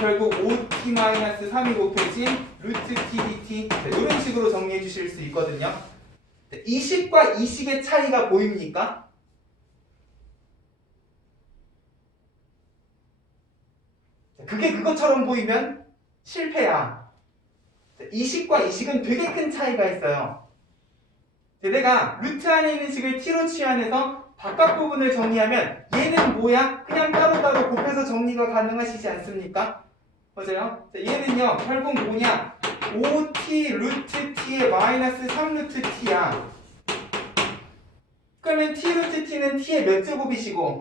결국 5t-3이 곱해진 루트 t dt. 이런 식으로 정리해 주실 수 있거든요. 이 식과 이 식의 차이가 보입니까? 그게 그것처럼 보이면 실패야. 이 식과 이 식은 되게 큰 차이가 있어요. 내가 루트 안에 있는 식을 t로 치환해서 바깥 부분을 정리하면 얘는 뭐야? 그냥 따로따로 곱해서 정리가 가능하시지 않습니까? 맞아요? 얘는요 결국 뭐냐? 5t 루트 t의 마이너스 3 루트 t야. 그러면 t 루트 t는 t의 몇 제곱이시고?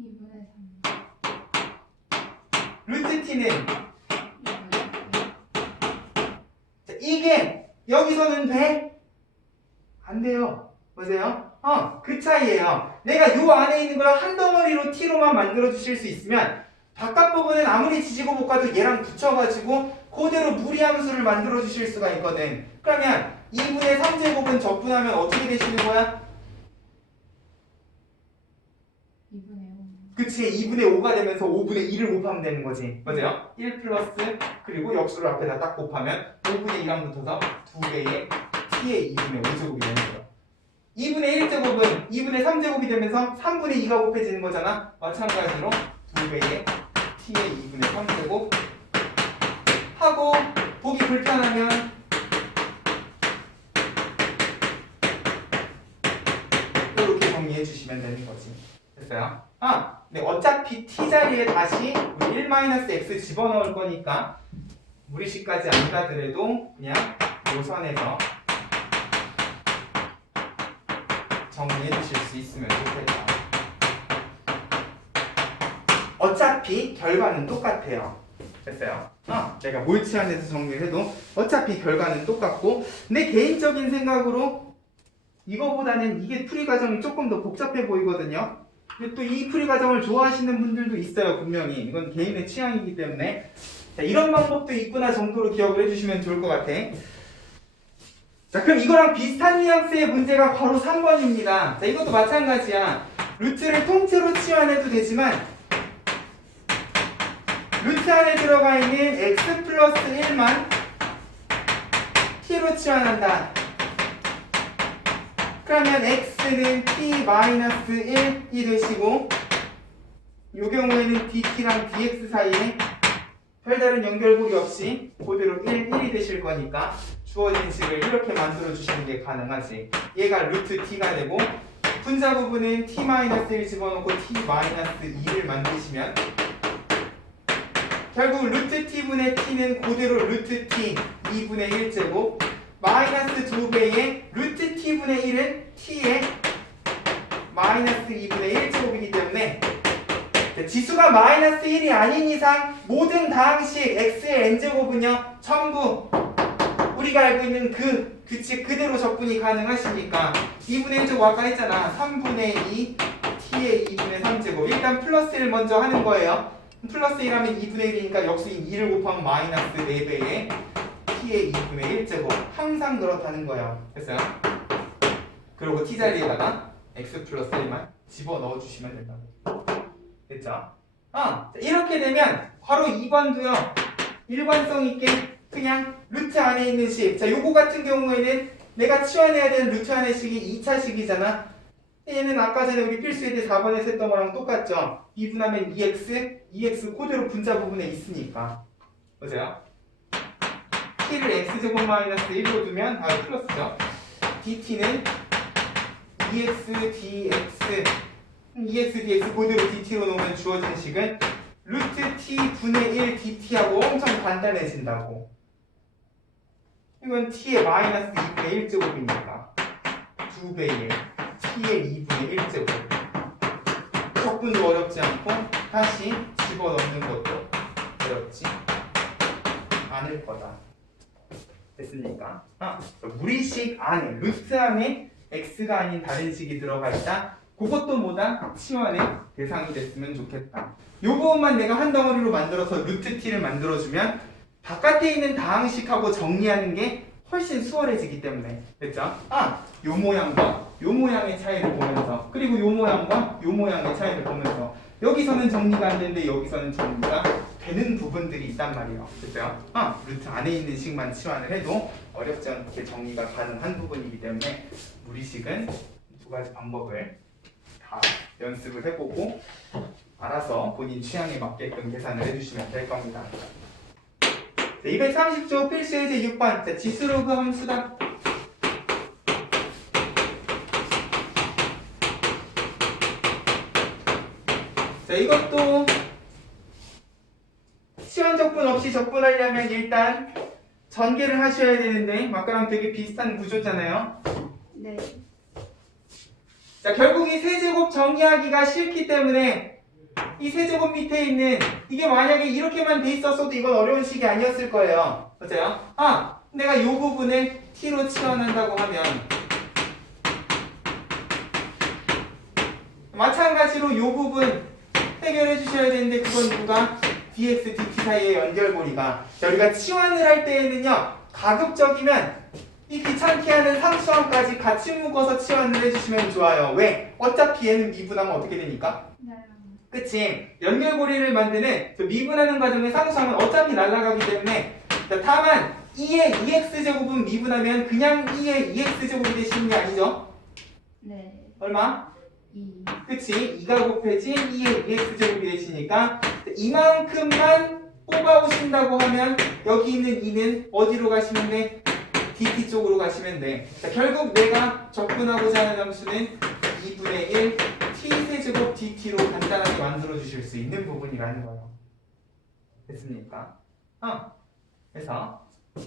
2분의 3. 루트 t는 자, 이게 여기서는 돼? 안 돼요. 맞아요? 그 차이예요. 내가 요 안에 있는 걸 한 덩어리로 t로만 만들어 주실 수 있으면 바깥 부분은 아무리 지지고 볶아도 얘랑 붙여가지고 그대로 무리함수를 만들어 주실 수가 있거든. 그러면 2분의 3제곱은 적분하면 어떻게 되시는 거야? 2분의 5. 그치, 2분의 5가 되면서 5분의 2를 곱하면 되는 거지. 맞아요? 1 플러스 그리고 역수를 앞에다 딱 곱하면 5분의 2랑 붙어서 2배의 t의 2분의 5제곱이 되는 거예요. 2분의 1제곱은 2분의 3제곱이 되면서 3분의 2가 곱해지는 거잖아. 마찬가지로 2배의 t의 2분의 3제곱 하고 보기 불편하면 이렇게 정리해 주시면 되는 거지. 됐어요? 네, 어차피 t 자리에 다시 우리 1-x 집어넣을 거니까 무리식까지 안 가더라도 그냥 요 선에서 정리해 주실 수 있으면 좋겠다. 어차피 결과는 똑같아요. 됐어요? 내가 뭘 치환해서 정리를 해도 어차피 결과는 똑같고 내 개인적인 생각으로 이거보다는 이게 풀이 과정이 조금 더 복잡해 보이거든요. 근데 또 이 풀이 과정을 좋아하시는 분들도 있어요. 분명히 이건 개인의 취향이기 때문에 자, 이런 방법도 있구나 정도로 기억을 해주시면 좋을 것 같아. 자, 그럼 이거랑 비슷한 뉘앙스의 문제가 바로 3번입니다. 자, 이것도 마찬가지야. 루트를 통째로 치환해도 되지만 루트 안에 들어가 있는 x 플러스 1만 t로 치환한다. 그러면 x는 t 마이너스 1이 되시고 이 경우에는 dt랑 dx 사이에 별다른 연결고리 없이 그대로 1이 되실 거니까 주어진 식을 이렇게 만들어 주시는 게 가능하지. 얘가 루트 t가 되고 분자 부분은 t-1 집어넣고 t-2를 만드시면 결국 루트 t분의 t는 그대로 루트 t 2분의 1제곱 마이너스 2배의 루트 t분의 1은 t의 마이너스 2분의 1제곱이기 때문에 지수가 마이너스 1이 아닌 이상 모든 다항식 x의 n제곱은요 전부 우리가 알고 있는 그 규칙 그대로 적분이 가능하시니까 2분의 1제곱 아까 했잖아. 3분의 2 t의 2분의 3제곱 일단 플러스 1 먼저 하는 거예요. 플러스 1 하면 2분의 1이니까 역수인 2를 곱하면 마이너스 4배의 t의 2분의 1제곱 항상 그렇다는 거예요. 됐어요? 그리고 t 자리에다가 x 플러스 1만 집어넣어 주시면 된다고. 됐죠? 이렇게 되면 바로 2번도요 일관성 있게 그냥 루트 안에 있는 식. 자, 요거 같은 경우에는 내가 치환해야 되는 루트 안의 식이 2차식이잖아. 얘는 아까 전에 우리 필수에 대해 4번에서 했던 거랑 똑같죠. 미분하면 2x 그대로 분자 부분에 있으니까. 보세요. t를 x제곱 마이너스 1로 두면 바로 플러스죠. dt는 2x dx 2x dx 그대로 dt로 놓으면 주어진 식은 루트 t 분의 1 dt하고 엄청 간단해진다고. 이건 t의 마이너스 2분의 1제곱이니까 2배의 t의 2분의 1제곱 적분도 어렵지 않고 다시 집어넣는 것도 어렵지 않을 거다. 됐습니까? 무리식 안에 루트 안에 x가 아닌 다른 식이 들어가 있다. 그것도 뭐다? 치환의 대상이 됐으면 좋겠다. 요 부분만 내가 한 덩어리로 만들어서 루트 t를 만들어주면 바깥에 있는 다항식하고 정리하는 게 훨씬 수월해지기 때문에. 됐죠? 요 모양과 요 모양의 차이를 보면서 그리고 요 모양과 요 모양의 차이를 보면서 여기서는 정리가 안 되는데 여기서는 정리가 되는 부분들이 있단 말이에요. 됐죠? 루트 안에 있는 식만 치환을 해도 어렵지 않게 정리가 가능한 부분이기 때문에 무리식은 두 가지 방법을 다 연습을 해보고 알아서 본인 취향에 맞게끔 계산을 해주시면 될 겁니다. 230조 필수예제 6번. 자, 지수로그 함수다. 자, 이것도 시원 적분 없이 적분하려면 일단 전개를 하셔야 되는데 아까랑 되게 비슷한 구조잖아요. 네. 자, 결국 이 세제곱 정리하기가 싫기 때문에 이 세제곱 밑에 있는 이게 만약에 이렇게만 돼 있었어도 이건 어려운 식이 아니었을 거예요. 맞아요? 내가 이 부분을 t로 치환한다고 하면 마찬가지로 이 부분 해결해 주셔야 되는데 그건 누가? dx, dt 사이의 연결고리가. 자, 우리가 치환을 할 때에는요 가급적이면 이 귀찮게 하는 상수함까지 같이 묶어서 치환을 해주시면 좋아요. 왜? 어차피 얘는 미분하면 어떻게 되니까? 네. 그치? 연결고리를 만드는 그 미분하는 과정의 상수함은 어차피 날아가기 때문에. 자, 다만 2의 2x제곱은 미분하면 그냥 2의 2x제곱이 되시는 게 아니죠? 네. 얼마? 2. 그치? 2가 곱해진 2의 2x제곱이 되시니까 이만큼만 뽑아오신다고 하면 여기 있는 2는 어디로 가시면 돼? dt 쪽으로 가시면 돼. 자, 결국 내가 접근하고자 하는 함수는 2분의 1 t세제곱 dt로 간단하게 만들어 주실 수 있는 부분이라는 거예요. 됐습니까? 그래서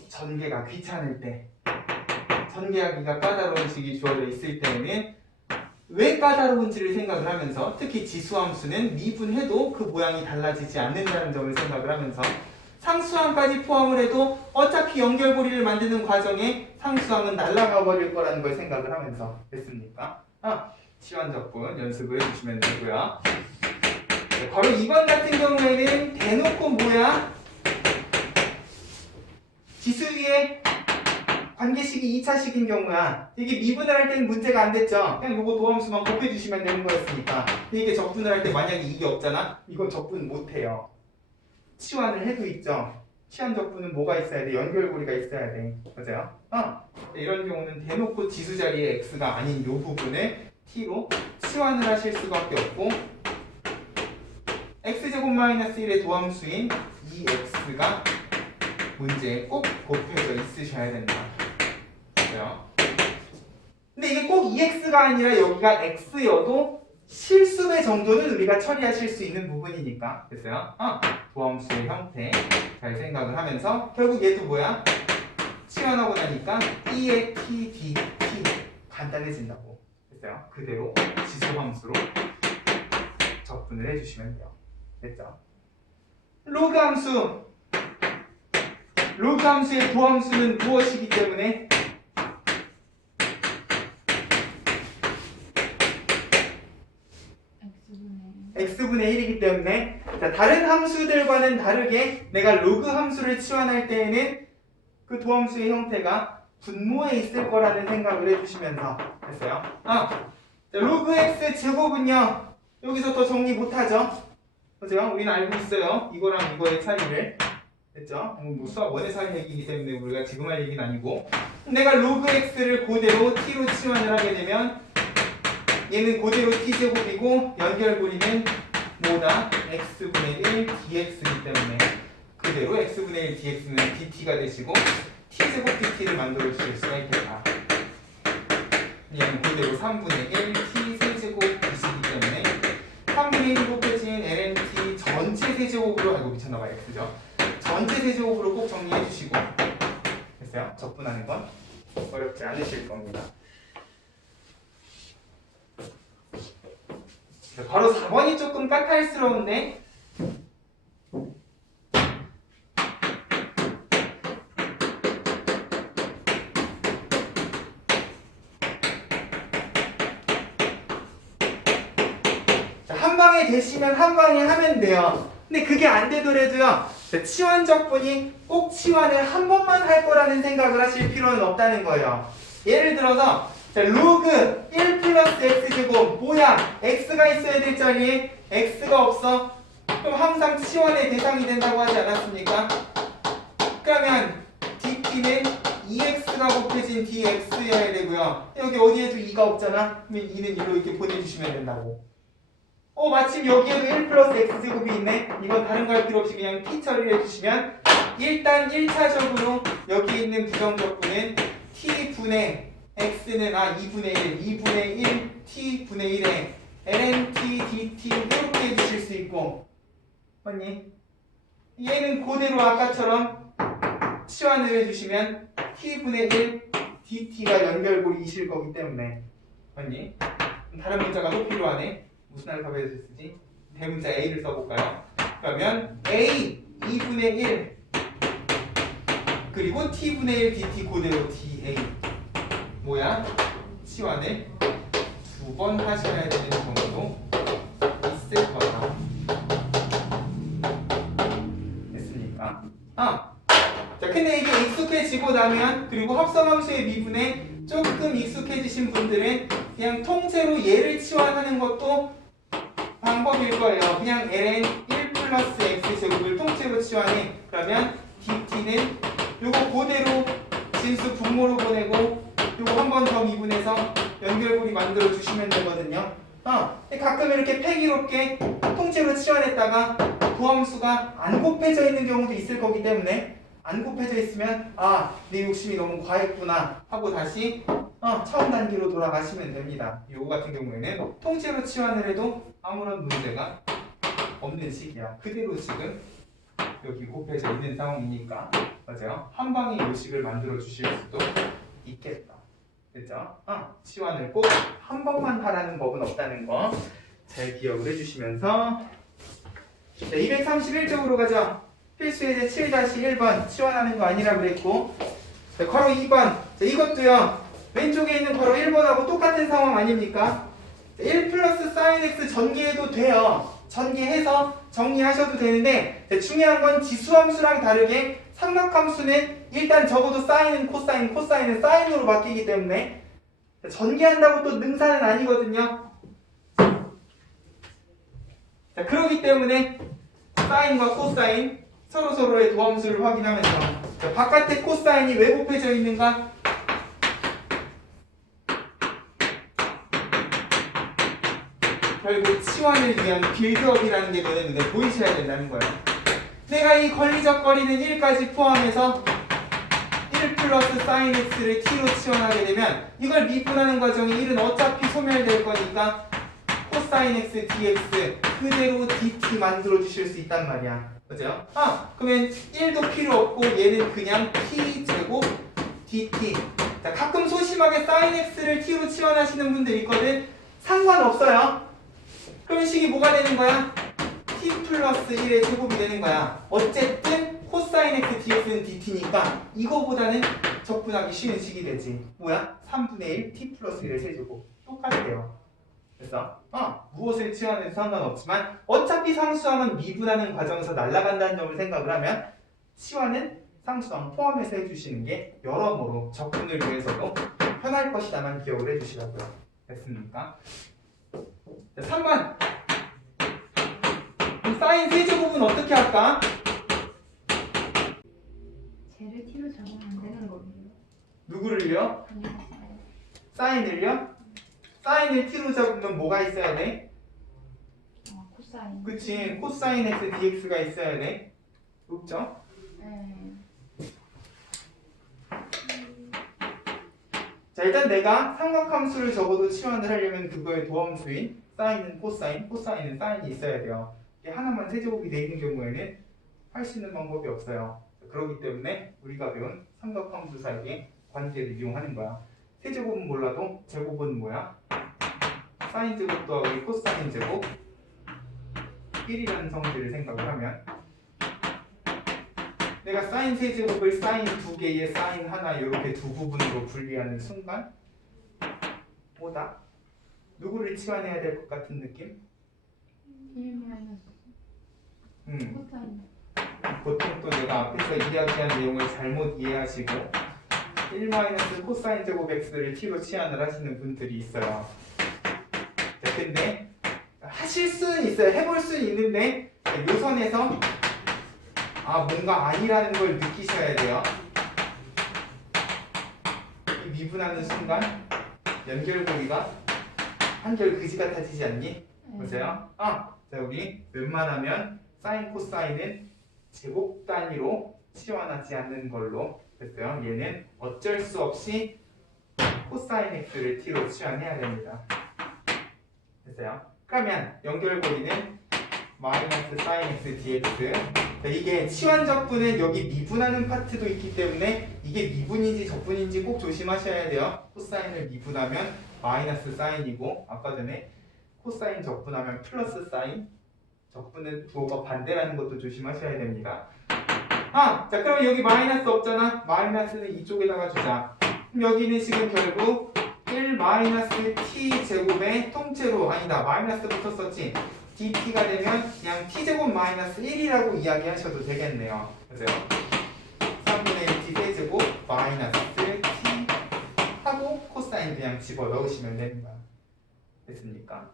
전개가 귀찮을 때, 전개하기가 까다로운 식이 주어져 있을 때에는 왜 까다로운지를 생각을 하면서 특히 지수함수는 미분해도 그 모양이 달라지지 않는다는 점을 생각을 하면서 상수함까지 포함을 해도 어차피 연결고리를 만드는 과정에 상수함은 날아가 버릴 거라는 걸 생각을 하면서. 됐습니까? 치환적분 연습을 해주시면 되고요. 네, 바로 2번 같은 경우에는 대놓고 뭐야? 지수 위에 관계식이 2차식인 경우야. 이게 미분을 할 때는 문제가 안 됐죠. 그냥 요거 도함수만 곱해주시면 되는 거였으니까. 근데 이게 적분을 할 때 만약에 이게 없잖아? 이건 적분 못해요. 치환을 해도 있죠. 치환 적분은 뭐가 있어야 돼? 연결고리가 있어야 돼. 맞아요? 이런 경우는 대놓고 지수 자리에 x가 아닌 요 부분을 t로 치환을 하실 수밖에 없고 x제곱 마이너스 1의 도함수인 2x가 문제에 꼭 곱해져 있으셔야 된다. 그죠? 근데 이게 꼭 2x가 아니라 여기가 x여도 실수배 정도는 우리가 처리하실 수 있는 부분이니까. 됐어요? 도함수의 형태 잘 생각을 하면서 결국 얘도 뭐야? 치환하고 나니까 E의 T, D, T 간단해진다고. 됐어요? 그대로 지수함수로 접근을 해주시면 돼요. 됐죠? 로그 함수. 로그 함수의 도함수는 무엇이기 때문에 x분의 1이기 때문에 자, 다른 함수들과는 다르게 내가 로그 함수를 치환할 때에는 그 도함수의 형태가 분모에 있을 거라는 생각을 해주시면서 됐어요? 자, 로그 x 제곱은요 여기서 더 정리 못하죠? 그죠? 우리는 알고 있어요 이거랑 이거의 차이를. 됐죠? 뭐 수학 원의 차이 얘기이기 때문에 우리가 지금 할 얘기는 아니고 내가 로그 x를 그대로 t로 치환을 하게 되면 얘는 그대로 t제곱이고 연결고리는 뭐다? x분의 1 dx이기 때문에 그대로 x분의 1 dx는 dt가 되시고 t제곱 dt를 만들어 주실 수가 있겠다. 얘는 그대로 3분의 1 t 세제곱이시기 때문에 3분의 1이 곱해진 ln t 전체 세제곱으로 알고 미쳤나봐요. x죠? 전체 세제곱으로 꼭 정리해 주시고 됐어요? 적분하는 건 어렵지 않으실 겁니다. 바로 4번이 조금 까탈스러운데 자, 한 방에 되시면 한 방에 하면 돼요. 근데 그게 안 되더라도요 치환 적분이 꼭 치환을 한 번만 할 거라는 생각을 하실 필요는 없다는 거예요. 예를 들어서 자, 로그 1 플러스 x제곱 뭐야? x가 있어야 될 자리에 x가 없어? 그럼 항상 치환의 대상이 된다고 하지 않았습니까? 그러면 dt는 2x가 곱해진 dx여야 되고요. 여기 어디에도 2가 없잖아? 그러면 2는 1로 이렇게 보내주시면 된다고. 마침 여기에도 1 플러스 x제곱이 있네? 이건 다른 거 할 필요 없이 그냥 t 처리를 해주시면 일단 1차적으로 여기 있는 부정적분은 t분의 x는 2분의 1, 2분의 1, t분의 1에 ln t, dt 이렇게 해주실 수 있고 맞니? 얘는 그대로 아까처럼 치환을 해주시면 t분의 1, dt가 연결고리이실 거기 때문에 맞니? 다른 문자가 또 필요하네. 무슨 알파벳을 쓰지? 대문자 a를 써볼까요? 그러면 a 2분의 1 그리고 t분의 1 dt 그대로 da 뭐야? 치환을 2번 하셔야 되는 경우도 있을 거다. 됐습니까? 자, 근데 이게 익숙해지고 나면 그리고 합성함수의 미분에 조금 익숙해지신 분들은 그냥 통째로 얘를 치환하는 것도 방법일 거예요. 그냥 ln 1 플러스 x제곱을 통째로 치환해. 그러면 dt는 요거 그대로 진수 분모로 보내고 요거 한 번 더 미분해서 연결고리 만들어 주시면 되거든요. 가끔 이렇게 패기롭게 통째로 치환했다가 도함수가 안 곱해져 있는 경우도 있을 거기 때문에 안 곱해져 있으면 내 욕심이 너무 과했구나 하고 다시 처음 단계로 돌아가시면 됩니다. 요거 같은 경우에는 통째로 치환을 해도 아무런 문제가 없는 식이야. 그대로 지금 여기 곱해져 있는 상황이니까 맞아요? 한 방에 요식을 만들어 주실 수도 있겠다. 됐죠? 치환을 꼭 한 번만 하라는 법은 없다는 거 잘 기억을 해주시면서 자, 231쪽으로 가죠. 필수 예제 7-1번 치환하는 거 아니라 그랬고 자, 괄호 2번 자, 이것도요 왼쪽에 있는 괄호 1번하고 똑같은 상황 아닙니까? 1 플러스 sin x 전개해도 돼요. 전개해서 정리하셔도 되는데 중요한 건 지수함수랑 다르게 삼각함수는 일단 적어도 사인은 코사인, 코사인은 사인으로 바뀌기 때문에 전개한다고 또 능사는 아니거든요. 자, 그렇기 때문에 사인과 코사인 서로서로의 도함수를 확인하면서 자, 바깥에 코사인이 왜 곱해져 있는가? 결국 치환을 위한 빌드업이라는 게 눈에 보이셔야 된다는 거예요. 내가 이 권리적거리는 1까지 포함해서 1 플러스 sin x를 t로 치환하게 되면 이걸 미분하는 과정에 1은 어차피 소멸될 거니까 코사인 x dx 그대로 dt 만들어 주실 수 있단 말이야. 그죠? 그러면 1도 필요 없고 얘는 그냥 t 제곱 dt. 자, 가끔 소심하게 sin x를 t로 치환하시는 분들 있거든. 상관없어요. 그럼 식이 뭐가 되는 거야? t 플러스 1의 제곱이 되는 거야. 어쨌든 코사인 x dx는 dt니까 이거보다는 접근하기 쉬운 식이 되지. 뭐야? 3분의 1 t 플러스 1의 세제곱. 똑같아요. 그래서 무엇을 치환해도 상관없지만 어차피 상수항은 미분하는 과정에서 날아간다는 점을 생각을 하면 치환은 상수항 포함해서 해주시는 게 여러모로 접근을 위해서도 편할 것이다만 기억을 해주시라고요. 됐습니까? 자, 3번 사인 세제곱은 어떻게 할까? 쟤를 t로 적으면 안 되는 거예요. 누구를요? 아니었어요. 사인을요? 사인을 t로 잡으면 뭐가 있어야 돼? 코사인. 그치, 코사인 x dx가 있어야 돼. 없죠? 네. 자, 일단 내가 삼각함수를 적어도 치환을 하려면 그거의 도함수인 사인은 코사인, 코사인은 사인이 있어야 돼요. 이게 하나만 세제곱이 돼 있는 경우에는 할 수 있는 방법이 없어요. 그렇기 때문에 우리가 배운 삼각함수 사이의 관계를 이용하는 거야. 세제곱은 몰라도 제곱은 뭐야? 사인 제곱 더하기 코사인 제곱 1이라는 성질을 생각을 하면 내가 사인 세제곱을 사인 두 개에 사인 하나 이렇게 두 부분으로 분리하는 순간 뭐다? 누구를 치환해야 될 것 같은 느낌? 1 마이너스 코사인. 보통 또 내가 앞에서 이야기한 내용을 잘못 이해하시고 1 마이너스 코사인 제곱 x를 t로 치환을 하시는 분들이 있어요. 자, 근데 하실 수는 있어요. 해볼 수는 있는데 요 선에서 뭔가 아니라는 걸 느끼셔야 돼요. 이 미분하는 순간 연결고리가 한결 그지 같아지지 않니? 보세요. 자, 우리 웬만하면 사인 코사인은 제곱 단위로 치환하지 않는 걸로 됐어요. 얘는 어쩔 수 없이 코사인 x를 t로 치환해야 됩니다. 됐어요? 그러면 연결고리는 마이너스 사인 x dx. 이게 치환 적분은 여기 미분하는 파트도 있기 때문에 이게 미분인지 적분인지 꼭 조심하셔야 돼요. 코사인을 미분하면 마이너스 사인이고 아까 전에 코사인 적분하면 플러스 사인, 적분은 부호가 반대라는 것도 조심하셔야 됩니다. 자, 그럼 여기 마이너스 없잖아. 마이너스는 이쪽에다가 주자. 그럼 여기는 지금 결국 1 마이너스 t 제곱의 통째로 아니다. 마이너스 붙었었지. dt가 되면 그냥 t제곱 마이너스 1이라고 이야기하셔도 되겠네요. 그죠? 3분의 1 t 세제곱 마이너스 t 하고 코사인 그냥 집어넣으시면 됩니다. 됐습니까?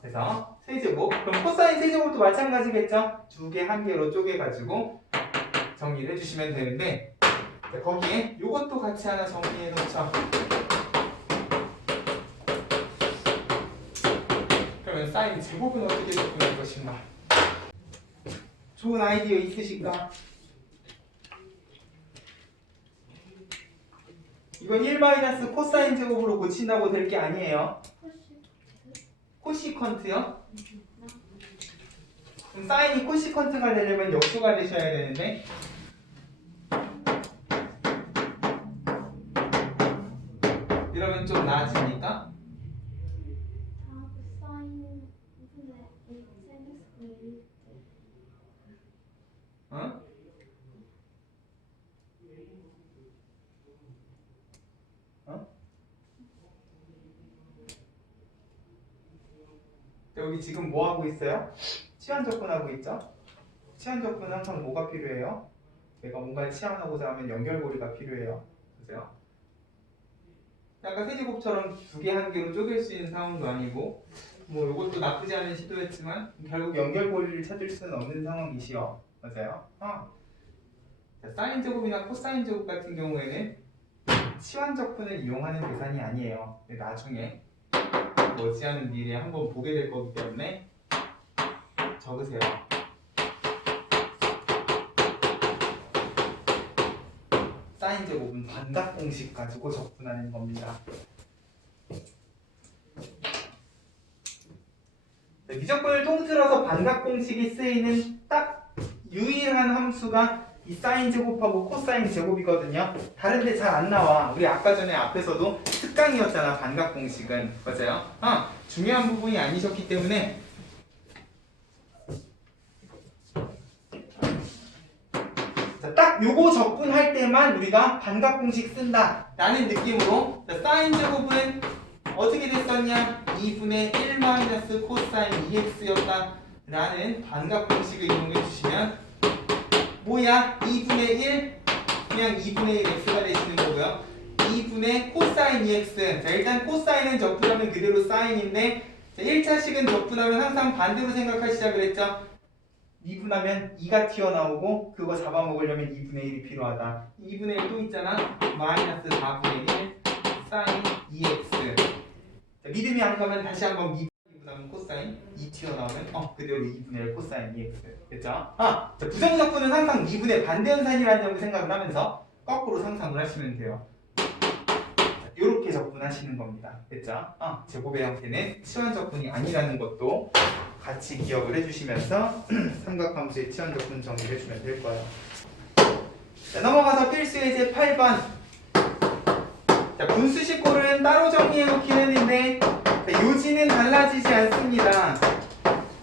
그래서 세제곱. 그럼 코사인 세제곱도 마찬가지겠죠? 두 개 한 개로 쪼개가지고 정리를 해주시면 되는데 자, 거기에 이것도 같이 하나 정리해 놓죠. 그러면 사인 제곱은 어떻게 접근할 것인가? 좋은 아이디어 있으신가? 이건 1 마이너스 코사인 제곱으로 고친다고 될 게 아니에요. 코시컨트요? 그럼 사인이 코시컨트가 되려면 역수가 되셔야 되는데 이러면 좀 나아집니까? 어? 여기 지금 뭐 하고 있어요? 치환 접근하고 있죠? 치환 접근은 항상 뭐가 필요해요? 내가 뭔가를 치환하고자 하면 연결고리가 필요해요. 그죠? 약간 세제곱처럼 두 개 한 개로 쪼갤 수 있는 상황도 아니고 뭐 이것도 나쁘지 않은 시도였지만 결국 연결고리를 찾을 수는 없는 상황이시요. 맞아요? 자, 사인 제곱이나 코사인 제곱 같은 경우에는 치환 접근을 이용하는 계산이 아니에요. 근데 나중에 머지않은 미래에 한번 보게 될 거기 때문에 적으세요. 사인 제곱은 반각 공식 가지고 접근하는 겁니다. 미적분을 통틀어서 반각 공식이 쓰이는 딱 유일한 함수가 이 사인 제곱하고 코사인 제곱이거든요. 다른데 잘 안 나와. 우리 아까 전에 앞에서도 특강이었잖아. 반각 공식은. 맞아요? 중요한 부분이 아니셨기 때문에 자, 딱 요거 접근할 때만 우리가 반각 공식 쓴다 라는 느낌으로 자, 사인 제곱은 어떻게 됐었냐? 2분의 1 마이너스 코사인 2x였다 라는 반각 공식을 이용해 주시면 뭐야? 2분의 1 그냥 2분의 1 x가 되시는 거고요. 2분의 코사인 2x 자 일단 코사인은 적분하면 그대로 사인인데 자, 1차식은 적분하면 항상 반대로 생각하시자 그랬죠? 미분하면 2가 튀어나오고 그거 잡아먹으려면 2분의 1이 필요하다. 2분의 1 또 있잖아. 마이너스 4분의 1 사인 2x 자, 믿음이 안 가면 다시 한번 미분하면 코사인 2 튀어나오면 그대로 2분의 1 코사인 2x 됐죠? 자, 부정적분은 항상 미분의 반대현상이라는 점을 생각을 하면서 거꾸로 상상을 하시면 돼요. 이렇게 접근하시는 겁니다. 됐죠? 제곱의 형태는 치환적분이 아니라는 것도 같이 기억을 해주시면서 삼각함수의 치환적분 정리를 해주면 될 거예요. 자, 넘어가서 필수 예제 8번. 자, 분수식꼴은 따로 정리해 놓긴 했는데 자, 요지는 달라지지 않습니다.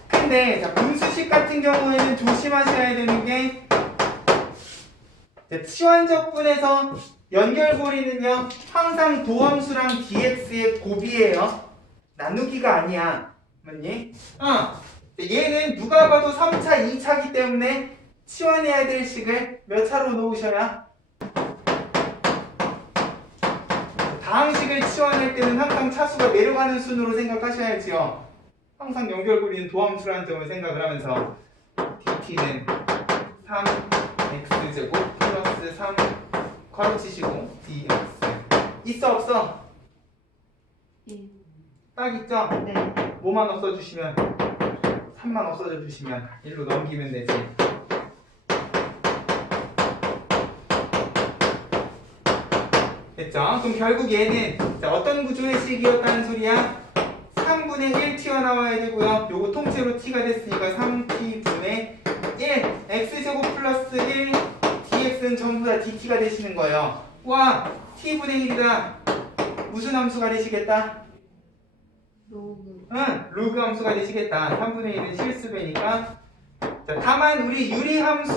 근데 자, 분수식 같은 경우에는 조심하셔야 되는 게 자, 치환적분에서 연결고리는요 항상 도함수랑 dx의 곱이에요. 나누기가 아니야. 맞니? 얘는 누가 봐도 3차, 2차기 때문에 치환해야 될 식을 몇 차로 놓으셔야? 다항식을 치환할 때는 항상 차수가 내려가는 순으로 생각하셔야지요. 항상 연결고리는 도함수라는 점을 생각을 하면서 dt는 3x제곱 플러스 3 괄호치시고 dx 있어 없어? 딱 있죠? 네. 뭐만 없어주시면 3만 없어져주시면 1로 넘기면 되지. 됐죠? 그럼 결국 얘는 자, 어떤 구조의 식이었다는 소리야? 3분의 1 튀어나와야 되고요. 요거 통째로 t가 됐으니까 3t분의 1 x제곱 플러스 1 dx는 전부 다 dt가 되시는 거예요. 와 t분의 1이다. 무슨 함수가 되시겠다? 로그 함수가 되시겠다. 3분의 1은 실수배니까. 자, 다만 우리 유리함수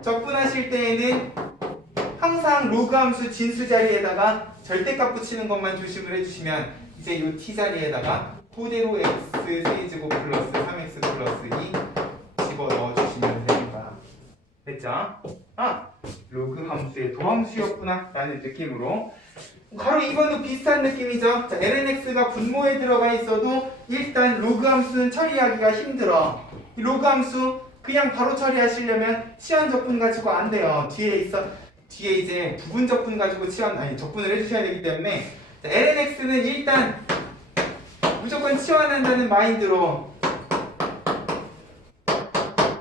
적분하실 때에는 항상 로그 함수 진수 자리에다가 절대값 붙이는 것만 조심을 해주시면 이제 이 t 자리에다가 그대로 x 세제곱 플러스 3x 플러스 2 집어넣어 주시면 됩니다. 됐죠? 로그 함수의 도함수였구나 라는 느낌으로 바로 2번도 비슷한 느낌이죠. 자, lnx가 분모에 들어가 있어도 일단 로그 함수는 처리하기가 힘들어. 이 로그 함수 그냥 바로 처리하시려면 치환 적분 가지고 안 돼요. 뒤에 이제 부분 적분 가지고 적분을 해주셔야 되기 때문에 자, lnx는 일단 무조건 치환한다는 마인드로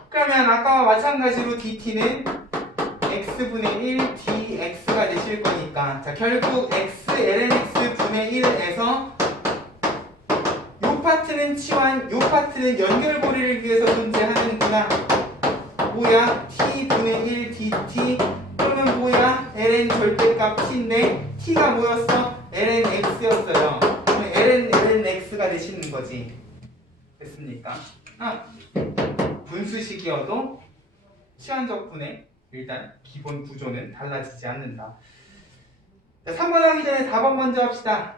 그러면 아까와 마찬가지로 dt는 x분의 1 dx가 되실 거니까 자 결국 x lnx 분의 1에서 요 파트는 치환 요 파트는 연결고리를 위해서 존재하는구나. 뭐야? t분의 1 dt 그러면 뭐야? ln 절대값 t인데 t가 뭐였어? lnx였어요. 그러면 lnx가 되시는 거지. 됐습니까? 분수식이어도 치환적분의 일단 기본 구조는 달라지지 않는다. 자, 3번 하기 전에 4번 먼저 합시다.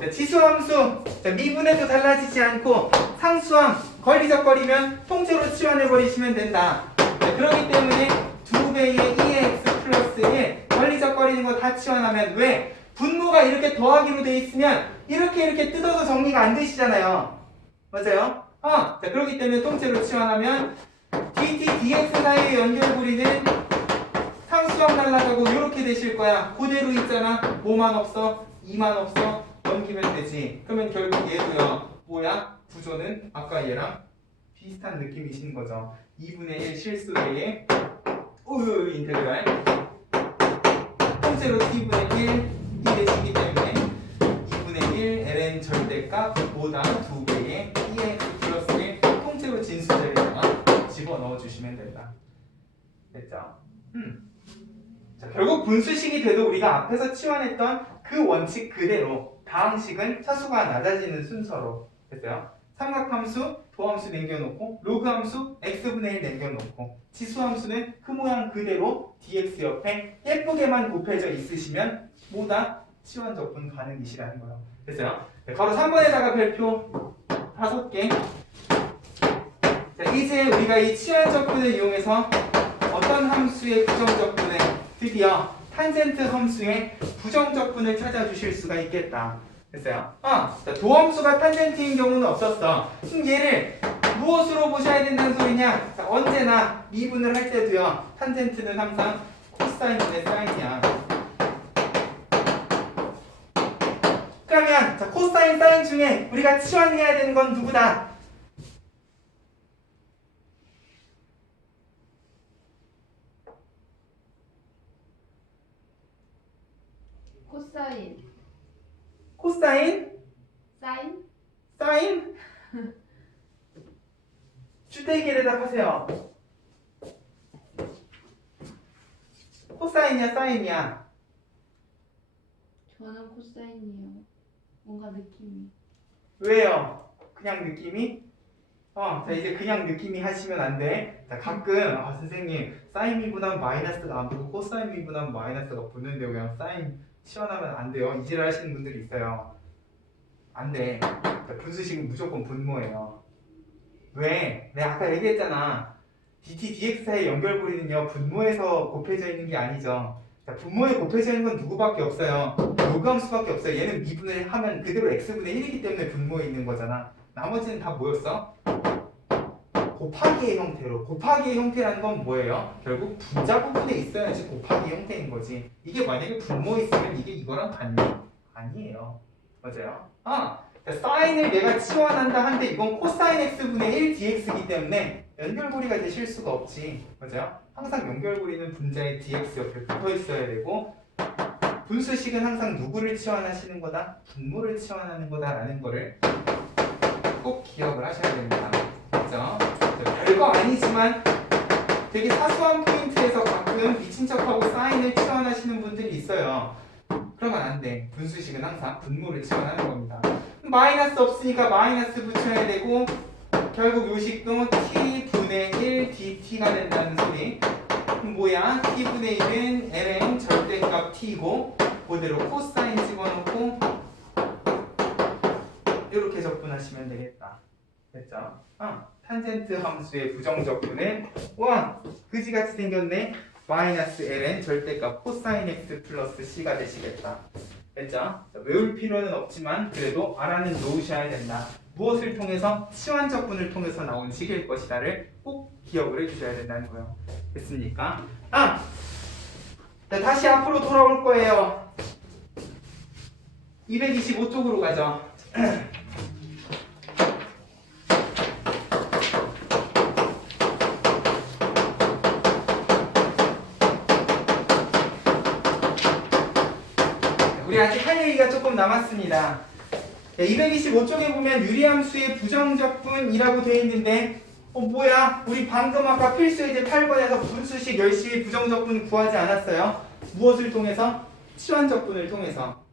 자, 지수함수 자, 미분해도 달라지지 않고 상수함 걸리적거리면 통째로 치환해버리시면 된다. 자, 그렇기 때문에 2배의 2x 플러스 1 걸리적거리는 거 다 치환하면 왜? 분모가 이렇게 더하기로 돼 있으면 이렇게 뜯어서 정리가 안 되시잖아요. 맞아요? 자, 그렇기 때문에 통째로 치환하면 dt, dx 사이의 연결고리는 상수함 날라가고 이렇게 되실 거야. 그대로 있잖아. 뭐만 없어? 2만 없어? 넘기면 되지. 그러면 결국 얘도요. 뭐야? 구조는 아까 얘랑 비슷한 느낌이신 거죠. 2분의 1 실수의 인테그랄 통째로 t분의 1 대시기 때문에 2분의 1 ln 절대값보다 2배의 EX 플러스 1 통째로 진수자리에다가 집어넣어 주시면 된다. 됐죠? 자, 결국 분수식이 돼도 우리가 앞에서 치환했던 그 원칙 그대로 다항식은 차수가 낮아지는 순서로 됐어요. 삼각함수, 도함수 남겨놓고 로그함수 x분의 1 남겨놓고 지수함수는 그 모양 그대로 dx 옆에 예쁘게만 곱해져 있으시면 뭐다? 치환적분 가능이시라는 거예요. 됐어요? 네, 바로 3번에다가 별표 5개. 자, 이제 우리가 이 치환적분을 이용해서 어떤 함수의 부정적분을 드디어 탄젠트 함수의 부정적분을 찾아주실 수가 있겠다. 됐어요? 자, 도함수가 탄젠트인 경우는 없었어. 얘를 무엇으로 보셔야 된다는 소리냐? 자, 언제나 미분을 할 때도요. 탄젠트는 항상 코사인분의 사인이야. 그러면 자, 코사인, 사인 중에 우리가 치환해야 되는 건 누구다? 코사인. 코사인? 사인? 사인? 주대기에 대답하세요. 코사인이야, 사인이야? 저는 코사인이에요. 뭔가 느낌이. 왜요? 그냥 느낌이? 자, 이제 그냥 느낌이 하시면 안 돼. 자, 가끔, 선생님, 사인 미분하면 마이너스가 안 붙고, 코사인 미분하면 마이너스가 붙는데, 그냥 사인 치환하면 안 돼요. 이지를 하시는 분들이 있어요. 안 돼. 자, 분수식은 무조건 분모예요. 왜? 내가 아까 얘기했잖아. dt, dx 사이 연결고리는요, 분모에서 곱해져 있는 게 아니죠. 자, 분모에 곱해져 있는 건 누구밖에 없어요. 로그함수밖에 없어요. 얘는 미분을 하면 그대로 x분의 1이기 때문에 분모에 있는 거잖아. 나머지는 다 뭐였어? 곱하기의 형태로. 곱하기의 형태라는 건 뭐예요? 결국 분자 부분에 있어야지 곱하기의 형태인 거지. 이게 만약에 분모에 있으면 이게 이거랑 같니? 아니에요. 맞아요? 자, 사인을 내가 치환한다 한데 이건 코사인 x분의 1 dx이기 때문에 연결고리가 되실 수가 없지. 맞아요? 항상 연결고리는 분자의 dx 옆에 붙어 있어야 되고 분수식은 항상 누구를 치환하시는 거다? 분모를 치환하는 거다라는 거를 꼭 기억을 하셔야 됩니다. 그렇죠? 별거 아니지만 되게 사소한 포인트에서 가끔 미친 척하고 사인을 치환하시는 분들이 있어요. 그러면 안 돼. 분수식은 항상 분모를 치환하는 겁니다. 마이너스 없으니까 마이너스 붙여야 되고 결국 요식도 t분의 1 dt가 된다는 소리. 뭐야? t분의 1은 ln 절대값 t고 그대로 코사인 집어넣고 이렇게 적분하시면 되겠다. 됐죠? 탄젠트 함수의 부정적분은 그지같이 생겼네. 마이너스 ln 절대값 코사인 x 플러스 c가 되시겠다. 됐죠? 자, 외울 필요는 없지만 그래도 알아는 놓으셔야 된다. 무엇을 통해서? 치환적분을 통해서 나온 식일 것이다를 꼭 기억을 해주셔야 된다는 거예요. 됐습니까? 자, 다시 앞으로 돌아올 거예요. 225쪽으로 가죠. 우리 아직 할 얘기가 조금 남았습니다. 225쪽에 보면 유리함수의 부정적분이라고 되어 있는데 뭐야? 우리 방금 아까 필수예제 8번에서 분수식 열심히 부정적분 구하지 않았어요? 무엇을 통해서? 치환적분을 통해서.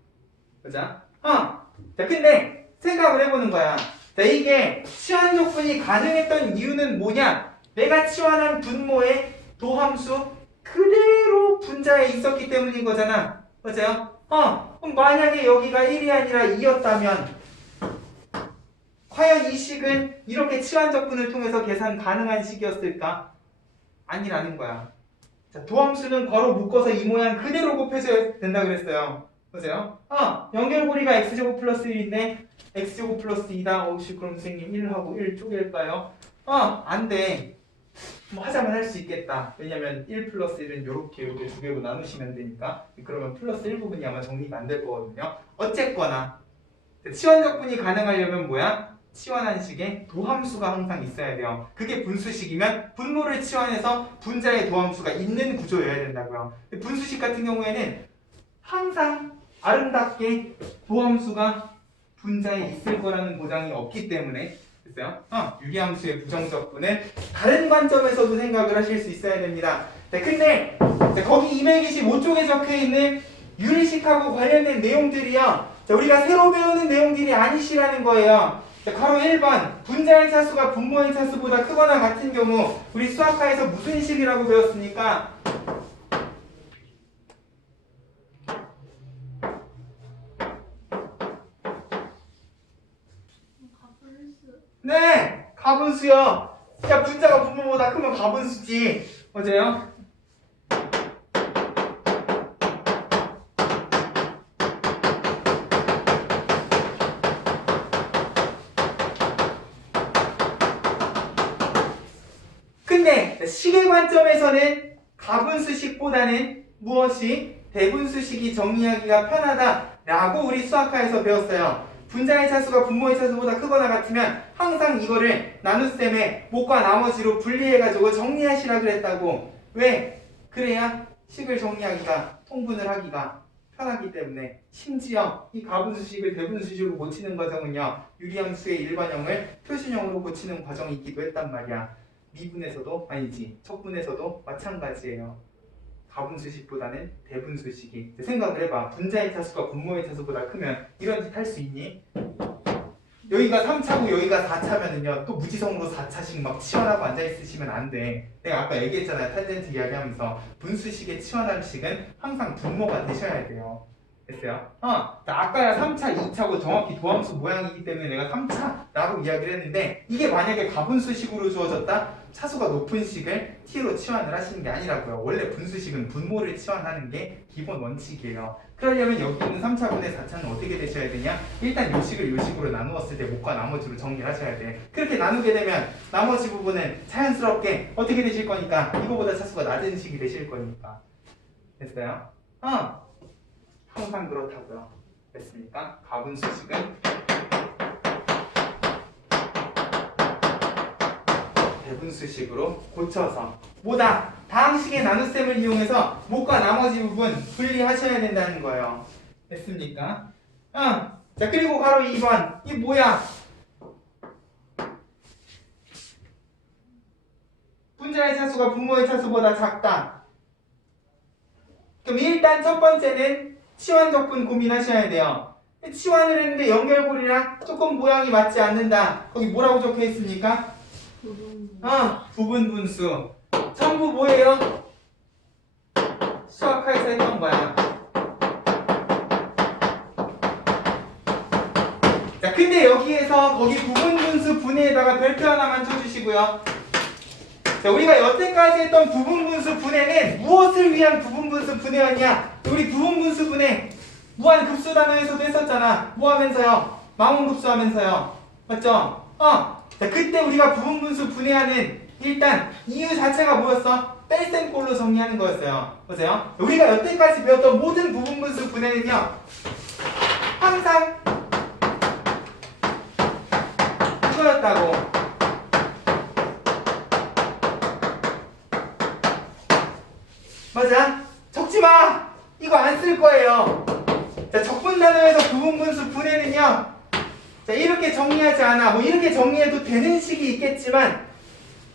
그죠? 자, 근데 생각을 해보는 거야. 자, 이게 치환적분이 가능했던 이유는 뭐냐? 내가 치환한 분모의 도함수 그대로 분자에 있었기 때문인 거잖아. 맞아요? 그럼 만약에 여기가 1이 아니라 2였다면 과연 이 식은 이렇게 치환적분을 통해서 계산 가능한 식이었을까? 아니라는 거야. 자, 도함수는 괄호 묶어서 이 모양 그대로 곱해줘야 된다 그랬어요. 맞아요? 연결고리가 x제곱 플러스 1인데 x제곱 플러스 2다. 혹시 그럼 선생님 1하고 1 쪼갤까요? 안 돼. 뭐 하자면 할 수 있겠다. 왜냐면 1 플러스 1은 이렇게 두 개로 나누시면 되니까. 그러면 플러스 1 부분이 아마 정리가 안 될 거거든요. 어쨌거나 치환적분이 가능하려면 뭐야? 치환한 식에 도함수가 항상 있어야 돼요. 그게 분수식이면 분모를 치환해서 분자의 도함수가 있는 구조여야 된다고요. 분수식 같은 경우에는 항상 아름답게 도함수가 분자에 있을 거라는 보장이 없기 때문에 됐어요? 유리함수의 부정적분은 다른 관점에서도 생각을 하실 수 있어야 됩니다. 네, 근데 거기 225쪽에 적혀있는 유리식하고 관련된 내용들이요, 우리가 새로 배우는 내용들이 아니시라는 거예요. 가로 1번 분자의 차수가 분모의 차수보다 크거나 같은 경우 우리 수학과에서 무슨 식이라고 배웠습니까? 가분수. 네! 가분수요. 야, 분자가 분모보다 크면 가분수지. 맞아요? 근데 식의 관점에서는 가분수식보다는 무엇이 대분수식이 정리하기가 편하다라고 우리 수학과에서 배웠어요. 분자의 차수가 분모의 차수보다 크거나 같으면 항상 이거를 나눗셈에 못과 나머지로 분리해가지고 정리하시라 그랬다고. 왜? 그래야 식을 정리하기가, 통분을 하기가 편하기 때문에. 심지어 이 가분수식을 대분수식으로 고치는 과정은요, 유리함수의 일반형을 표준형으로 고치는 과정이기도 했단 말이야. 미분에서도 아니지, 척분에서도 마찬가지예요. 가분수식보다는 대분수식이. 생각을 해봐. 분자의 차수가 분모의 차수보다 크면 이런 짓 할 수 있니? 여기가 3차고 여기가 4차면은요 또 무지성으로 4차씩 막 치환하고 앉아있으시면 안 돼. 내가 아까 얘기했잖아요. 탄젠트 이야기하면서 분수식의 치환하는 식은 항상 분모가 되셔야 돼요. 됐어요? 아까야 3차, 2차고 정확히 도함수 모양이기 때문에 내가 3차라고 이야기를 했는데, 이게 만약에 가분수식으로 주어졌다? 차수가 높은 식을 t로 치환을 하시는 게 아니라고요. 원래 분수식은 분모를 치환하는 게 기본 원칙이에요. 그러려면 여기 있는 3차분의 4차는 어떻게 되셔야 되냐? 일단 요 식을 요 식으로 나누었을 때 못과 나머지로 정리를 하셔야 돼. 그렇게 나누게 되면 나머지 부분은 자연스럽게 어떻게 되실 거니까? 이거보다 차수가 낮은 식이 되실 거니까. 됐어요? 항상 그렇다고요. 됐습니까? 가분수식은 대분수식으로 고쳐서 뭐다? 다항식의 나눗셈을 이용해서 못과 나머지 부분 분리하셔야 된다는 거예요. 됐습니까? 자, 그리고 바로 2번. 이 뭐야? 분자의 차수가 분모의 차수보다 작다. 그럼 일단 첫 번째는 치환적분 고민하셔야 돼요. 치환을 했는데 연결고리랑 조금 모양이 맞지 않는다. 거기 뭐라고 적혀 있습니까? 부분분수. 전부 뭐예요? 수학과에서 했던 거야. 자, 근데 여기에서 거기 부분분수 분해에다가 별표 하나만 쳐주시고요. 자, 우리가 여태까지 했던 부분분수 분해는 무엇을 위한 부분분수 분해였냐? 우리 부분분수 분해 무한급수 단어에서도 했었잖아. 뭐 하면서요? 망원급수 하면서요. 맞죠? 자, 그때 우리가 부분분수 분해하는 일단 이유 자체가 뭐였어? 뺄셈꼴로 정리하는 거였어요. 보세요. 우리가 여태까지 배웠던 모든 부분분수 분해는요, 항상 이거였다고. 맞아? 적지마! 이거 안 쓸 거예요. 자, 적분 단어에서 부분분수 분해는요, 자, 이렇게 정리하지 않아. 뭐 이렇게 정리해도 되는 식이 있겠지만,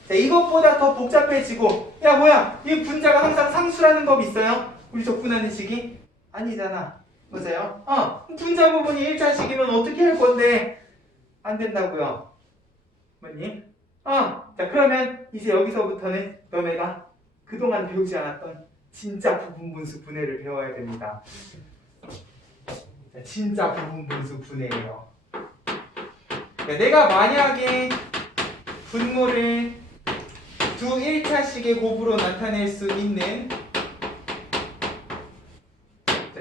자, 이것보다 더 복잡해지고, 야, 뭐야? 이 분자가 항상 상수라는 법 있어요? 우리 적분하는 식이? 아니잖아. 맞아요? 분자 부분이 1차식이면 어떻게 할 건데? 안 된다고요. 맞니? 자, 그러면 이제 여기서부터는 너네가 그동안 배우지 않았던 진짜 부분분수 분해를 배워야 됩니다. 자, 진짜 부분분수 분해예요. 내가 만약에 분모를 두 1차식의 곱으로 나타낼 수 있는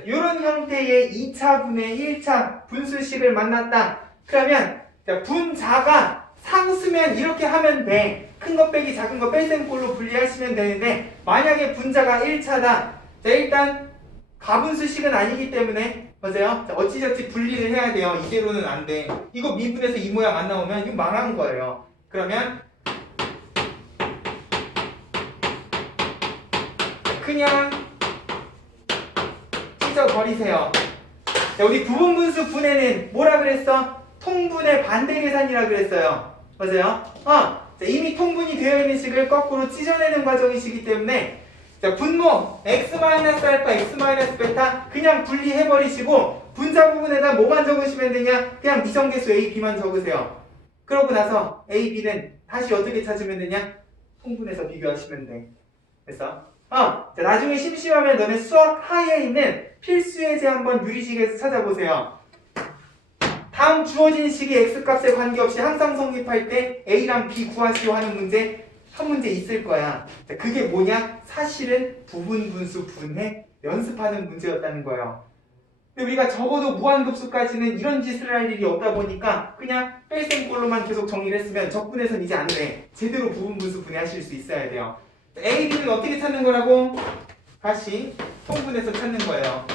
이런 형태의 2차분의 1차 분수식을 만났다. 그러면 분자가 상수면 이렇게 하면 돼. 큰 거 빼기 작은 거 뺄셈꼴로 분리하시면 되는데, 만약에 분자가 1차다. 자, 일단 가분수식은 아니기 때문에, 맞아요? 자, 어찌저찌 분리를 해야 돼요. 이대로는 안 돼. 이거 미분에서 이 모양 안 나오면 이거 망한 거예요. 그러면 그냥 찢어버리세요. 자, 우리 부분분수 분해는 뭐라 그랬어? 통분의 반대 계산이라 그랬어요. 맞아요? 자, 이미 통분이 되어 있는 식을 거꾸로 찢어내는 과정이시기 때문에 자, 분모 x-알파, x-베타 그냥 분리해버리시고 분자 부분에다 뭐만 적으시면 되냐? 그냥 미정계수 a, b만 적으세요. 그러고 나서 a, b는 다시 어떻게 찾으면 되냐? 통분해서 비교하시면 돼. 됐어? 자, 나중에 심심하면 너네 수학 하에 있는 필수 예제 한번 유리식에서 찾아보세요. 다음 주어진 식이 x값에 관계없이 항상 성립할 때 a랑 b 구하시오 하는 문제 한 문제 있을 거야. 자, 그게 뭐냐? 사실은 부분분수 분해 연습하는 문제였다는 거예요. 근데 우리가 적어도 무한급수까지는 이런 짓을 할 일이 없다 보니까 그냥 뺄셈꼴로만 계속 정리를 했으면 적분해서는 이제 안 돼. 제대로 부분분수 분해하실 수 있어야 돼요. A, B는 어떻게 찾는 거라고? 다시 통분해서 찾는 거예요.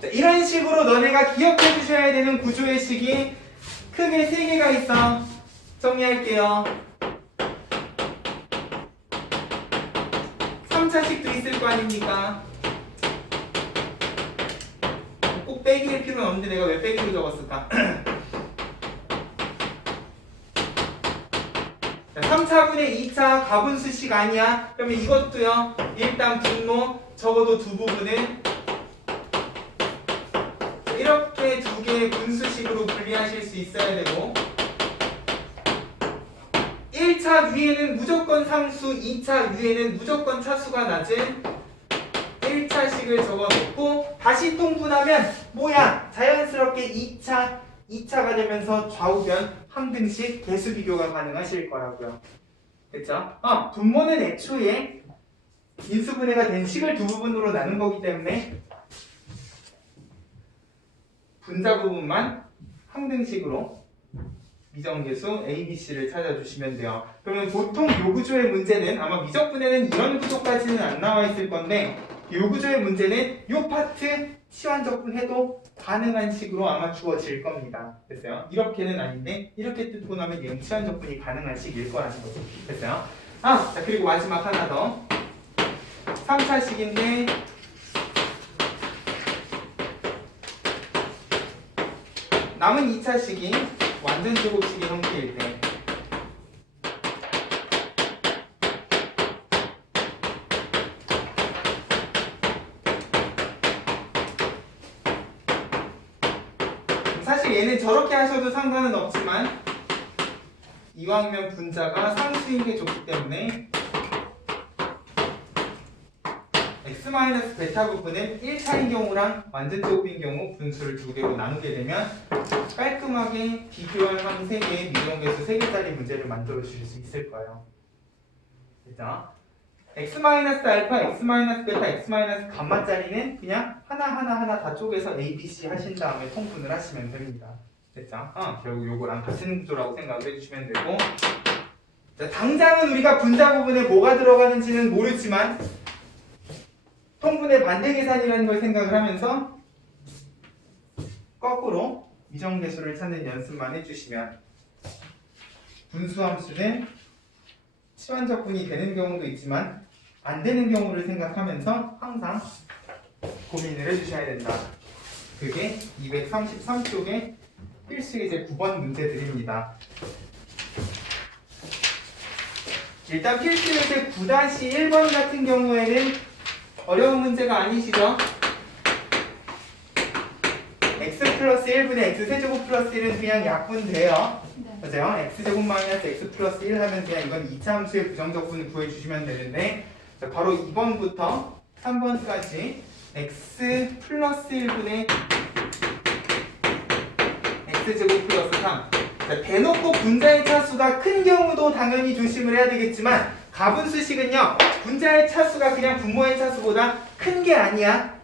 자, 이런 식으로 너네가 기억해 주셔야 되는 구조의 식이 크게 3개가 있어. 정리할게요. 3차식도 있을 거 아닙니까? 꼭 빼기일 필요는 없는데 내가 왜 빼기로 적었을까? 3차분의 2차 가분수식 아니야? 그러면 이것도요. 일단 분모 적어도 두 부분은 이렇게 두 개의 분수식으로 분리하실 수 있어야 되고 1차 위에는 무조건 상수, 2차 위에는 무조건 차수가 낮은 1차식을 적어놓고 다시 통분하면 뭐야? 자연스럽게 2차가 되면서 좌우변 항등식 개수 비교가 가능하실 거라고요. 그쵸? 분모는 애초에 인수분해가 된 식을 두 부분으로 나눈 거기 때문에 분자 부분만 항등식으로 미정계수 A, B, C를 찾아주시면 돼요. 그러면 보통 요 구조의 문제는 아마 미적분해는 이런 구조까지는 안 나와 있을 건데 요 구조의 문제는 요 파트 치환적분 해도 가능한 식으로 아마 주어질 겁니다. 됐어요? 이렇게는 아닌데 이렇게 뜯고 나면 얘는 치환적분이 가능한 식일 거라는 거죠. 됐어요? 자 그리고 마지막 하나 더 3차식인데 남은 2차식이 완전 제곱식의 형태일 때 사실 얘는 저렇게 하셔도 상관은 없지만 이왕이면 분자가 상수인 게 좋기 때문에 x-베타 부분은 1차인 경우랑 완전 제곱인 경우 분수를 두 개로 나누게 되면 깔끔하게 비교할 항 3개의 미정계수 3개짜리 문제를 만들어 주실 수 있을 거예요. 그죠? x-알파, x-베타, x-감마짜리는 그냥 하나 다 쪼개서 a, b, c 하신 다음에 통분을 하시면 됩니다. 됐죠? 결국 요거랑 같은 구조라고 생각을 해주시면 되고 자, 당장은 우리가 분자 부분에 뭐가 들어가는지는 모르지만 통분의 반대 계산이라는 걸 생각을 하면서 거꾸로 미정계수를 찾는 연습만 해주시면 분수함수는 치환적분이 되는 경우도 있지만 안 되는 경우를 생각하면서 항상 고민을 해주셔야 된다. 그게 233쪽의 필수예제 9번 문제들입니다. 일단 필수예제 9-1번 같은 경우에는 어려운 문제가 아니시죠? x 플러스 1분의 x 세제곱 플러스 1은 그냥 약분돼요. 네. 맞아요? x제곱 마이너스 x 플러스 1 하면 그냥 이건 2차 함수의 부정적분 구해주시면 되는데 자, 바로 2번부터 3번까지 x 플러스 1분의 x제곱 플러스 3 자, 대놓고 분자의 차수가 큰 경우도 당연히 조심을 해야 되겠지만 가분수식은요 분자의 차수가 그냥 분모의 차수보다 큰 게 아니야.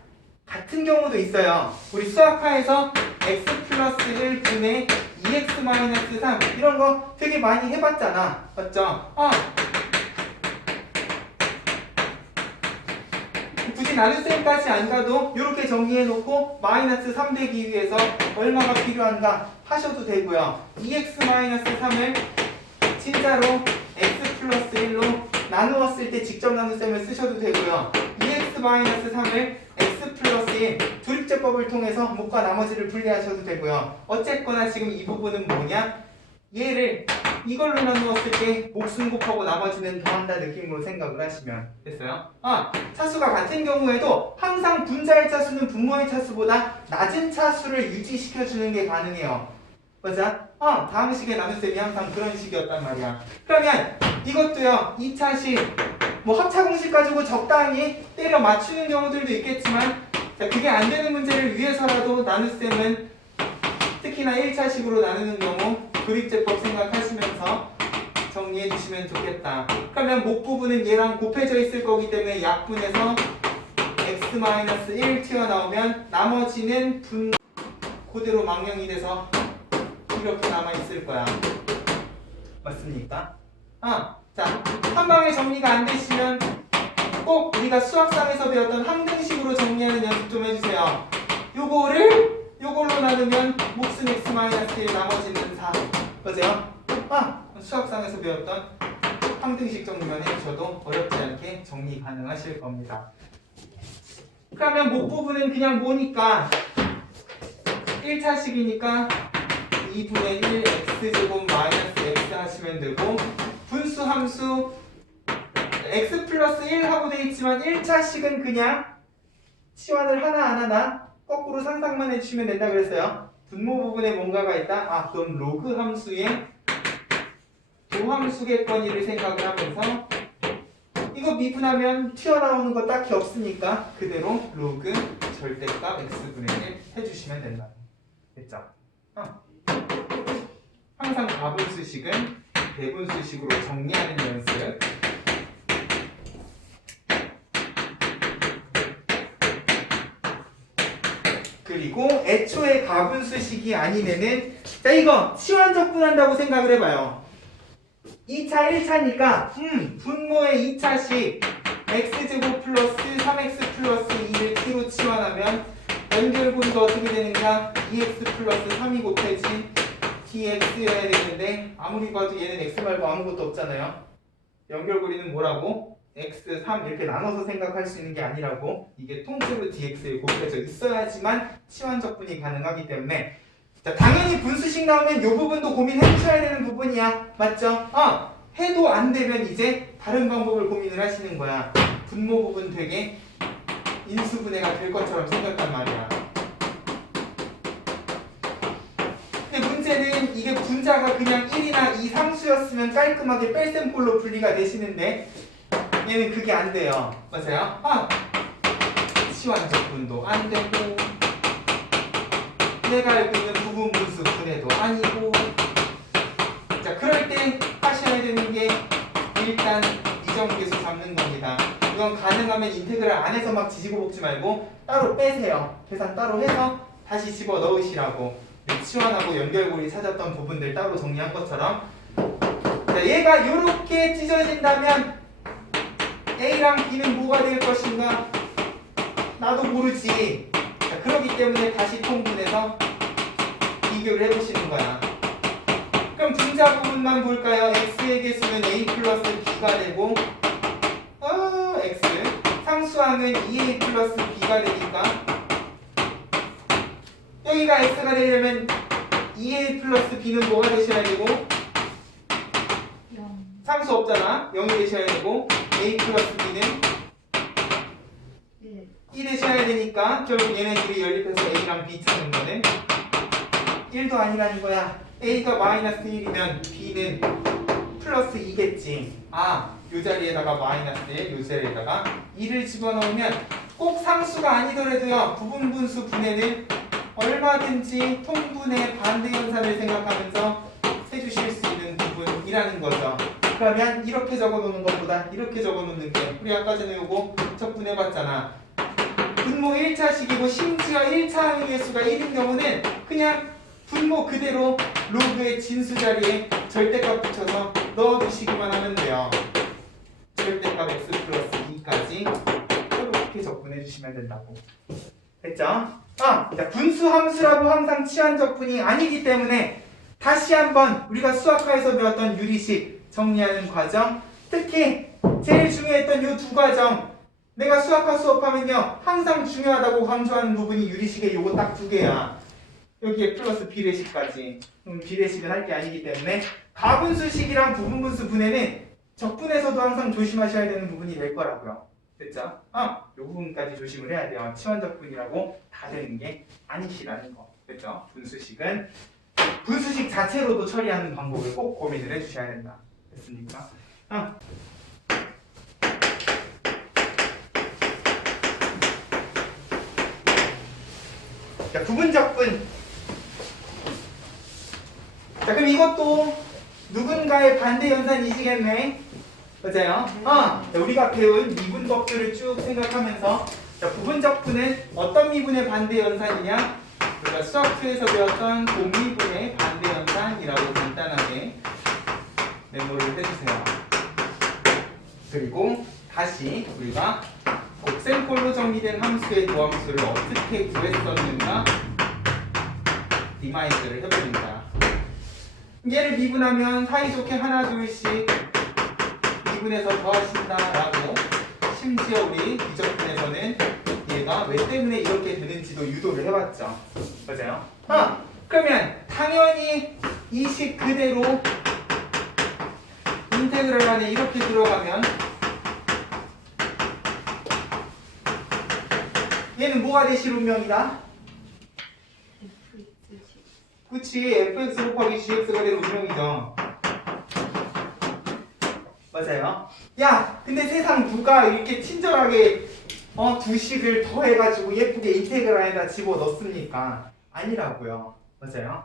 같은 경우도 있어요. 우리 수학파에서 x 플러스 1분의 2x 마이너스 3 이런 거 되게 많이 해봤잖아. 맞죠? 굳이 나눗셈까지 안 가도 이렇게 정리해놓고 마이너스 3 되기 위해서 얼마가 필요한가 하셔도 되고요. 2x 마이너스 3을 진짜로 x 플러스 1로 나누었을 때 직접 나눗셈을 쓰셔도 되고요. 2x-3을 x 플러스 1 조립제법을 통해서 목과 나머지를 분리하셔도 되고요. 어쨌거나 지금 이 부분은 뭐냐? 얘를 이걸로 나누었을 때 몫은 곱하고 나머지는 더한다 느낌으로 생각을 하시면 됐어요. 차수가 같은 경우에도 항상 분자의 차수는 분모의 차수보다 낮은 차수를 유지시켜주는 게 가능해요. 맞아? 다음 식의 나눗셈이 항상 그런 식이었단 말이야. 그러면 이것도요, 2차식 뭐 합차공식 가지고 적당히 때려 맞추는 경우들도 있겠지만, 자, 그게 안 되는 문제를 위해서라도 나눗셈은 특히나 1차식으로 나누는 경우 조립제법 생각하시면서 정리해 주시면 좋겠다. 그러면 목 부분은 얘랑 곱해져 있을 거기 때문에 약분해서 x-1 튀어나오면 나머지는 분 그대로 망령이 돼서 이렇게 남아있을 거야. 맞습니까? 자, 한 방에 정리가 안 되시면 꼭 우리가 수학상에서 배웠던 항등식으로 정리하는 연습 좀 해주세요. 요걸로 나누면 몫은 x-1 나머지는 4. 맞아요? 수학상에서 배웠던 항등식 정리만 해주셔도 어렵지 않게 정리 가능하실 겁니다. 그러면 목 부분은 그냥 뭐니까 1차식이니까 2분의 1 x제곱 마이너스 x 하시면 되고, 분수 함수 x 플러스 1 하고 되어 있지만 1차식은 그냥 치환을 하나 안 하나 거꾸로 상상만 해주시면 된다 그랬어요. 분모 부분에 뭔가가 있다? 그럼 로그 함수의 도함수겠거니를 생각을 하면서 이거 미분하면 튀어나오는 거 딱히 없으니까 그대로 로그 절대값 x분의 1 해주시면 된다. 됐죠? 항상 가분수식은 대분수식으로 정리하는 연습. 그리고 애초에 가분수식이 아닌 애는, 자, 이거 치환적분한다고 생각을 해봐요. 2차 1차니까 분모의 2차식 x제곱 플러스 3x 플러스 2를 t로 치환하면 연결고리가 어떻게 되는가? 2x 플러스 3이 곱해진 dx여야 되는데 아무리 봐도 얘는 x 말고 아무것도 없잖아요. 연결고리는 뭐라고? x, 3 이렇게 나눠서 생각할 수 있는 게 아니라고, 이게 통째로 dx에 곱해져 있어야지만 치환적분이 가능하기 때문에, 자, 당연히 분수식 나오면 이 부분도 고민해 주셔야 되는 부분이야. 맞죠? 해도 안 되면 이제 다른 방법을 고민을 하시는 거야. 분모 부분 되게 인수분해가 될 것처럼 생겼단 말이야. 근데 문제는 이게 분자가 그냥 1이나 2 상수였으면 깔끔하게 뺄셈꼴로 분리가 되시는데 얘는 그게 안 돼요. 맞아요? 치환적분도 안 되고, 내가 알고 있는 부분분수 분해도 아니고. 자, 그럴 때 하셔야 되는 게 일단 이정계수 잡는 겁니다. 이건 가능하면 인테그랄 안에서 막 지지고 볶지 말고 따로 빼세요. 계산 따로 해서 다시 집어 넣으시라고. 치환하고 연결고리 찾았던 부분들 따로 정리한 것처럼. 자, 얘가 이렇게 찢어진다면 A랑 B는 뭐가 될 것인가? 나도 모르지. 자, 그렇기 때문에 다시 통분해서 비교를 해보시는 거야. 그럼 분자 부분만 볼까요? x의 개수는 a 플러스 b가 되고, x 상수항은 2a 플러스 b가 되니까 여기가 x가 되려면 2a 플러스 b는 뭐가 되셔야 되고, 상수 없잖아. 0이 되셔야 되고, a 플러스 b는 1 되셔야 되니까 결국 얘네들이 연립해서 a랑 b 찾는 거는 1도 아니라는 거야. a가 마이너스 1이면 b는 플러스 2겠지. 요 자리에다가 마이너스 1, 요 자리에다가 2를 집어넣으면 꼭 상수가 아니더라도요, 부분분수 분해는 얼마든지 통분의 반대 연산을 생각하면서 해주실 수 있는 부분이라는 거죠. 그러면 이렇게 적어놓는 것보다 이렇게 적어놓는 게, 우리 아까 전에 요거 적분해봤잖아. 분모 1차식이고 심지어 1차 항의수가 1인 경우는 그냥 분모 그대로 로그의 진수 자리에 절대값 붙여서 넣어두시기만 하면 돼요. 절대값 x 플러스 2까지 이렇게 적분해 주시면 된다고. 됐죠? 자, 분수 함수라고 항상 치환 적분이 아니기 때문에 다시 한번 우리가 수학과에서 배웠던 유리식 정리하는 과정. 특히 제일 중요했던 이 두 과정. 내가 수학과 수업하면요 항상 중요하다고 강조하는 부분이 유리식의 요거 딱 두 개야. 여기에 플러스 비례식까지. 비례식은 할 게 아니기 때문에 가분수식이랑 부분분수 분해는 적분에서도 항상 조심하셔야 되는 부분이 될 거라고요. 됐죠? 이 부분까지 조심을 해야 돼요. 치환적분이라고 다 되는 게 아니시라는 거. 됐죠? 분수식은 분수식 자체로도 처리하는 방법을 꼭 고민을 해주셔야 된다. 됐습니까? 자, 부분적분. 자, 그럼 이것도 누군가의 반대 연산이시겠네. 맞아요? 자, 우리가 배운 미분법들을 쭉 생각하면서 자, 부분적분은 어떤 미분의 반대 연산이냐? 우리가 수학2에서 배웠던 공미분의 반대 연산이라고 간단하게 메모를 해주세요. 그리고 다시 우리가 곱셈꼴로 정리된 함수의 도함수를 어떻게 구했었는가 리마인드를 해버립니다. 얘를 미분하면 사이좋게 하나 둘씩 미분해서 더하신다라고 심지어 우리 비적분에서는 얘가 왜 때문에 이렇게 되는지도 유도를 해봤죠. 맞아요? 그러면 당연히 이 식 그대로 인테그랄 안에 이렇게 들어가면 얘는 뭐가 되실 운명이다? 그치, fx 곱하기 gx가 될 운명이죠. 맞아요? 야, 근데 세상 누가 이렇게 친절하게 두 식을 더해가지고 예쁘게 인테그랄에다 집어넣습니까? 아니라고요. 맞아요?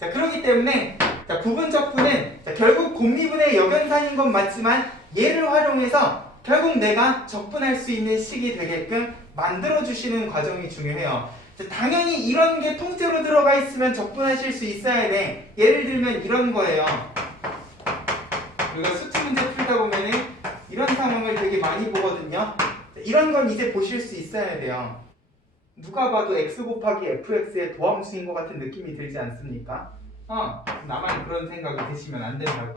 자, 그렇기 때문에 자, 부분적분은 자, 결국 곱미분의 역연산인 건 맞지만 얘를 활용해서 결국 내가 적분할 수 있는 식이 되게끔 만들어주시는 과정이 중요해요. 자, 당연히 이런 게 통째로 들어가 있으면 적분하실 수 있어야 돼. 예를 들면 이런 거예요. 우리가 수치 문제 풀다 보면은 이런 상황을 되게 많이 보거든요. 자, 이런 건 이제 보실 수 있어야 돼요. 누가 봐도 x 곱하기 fx의 도함수인 것 같은 느낌이 들지 않습니까? 나만 그런 생각이 드시면 안 된다고요.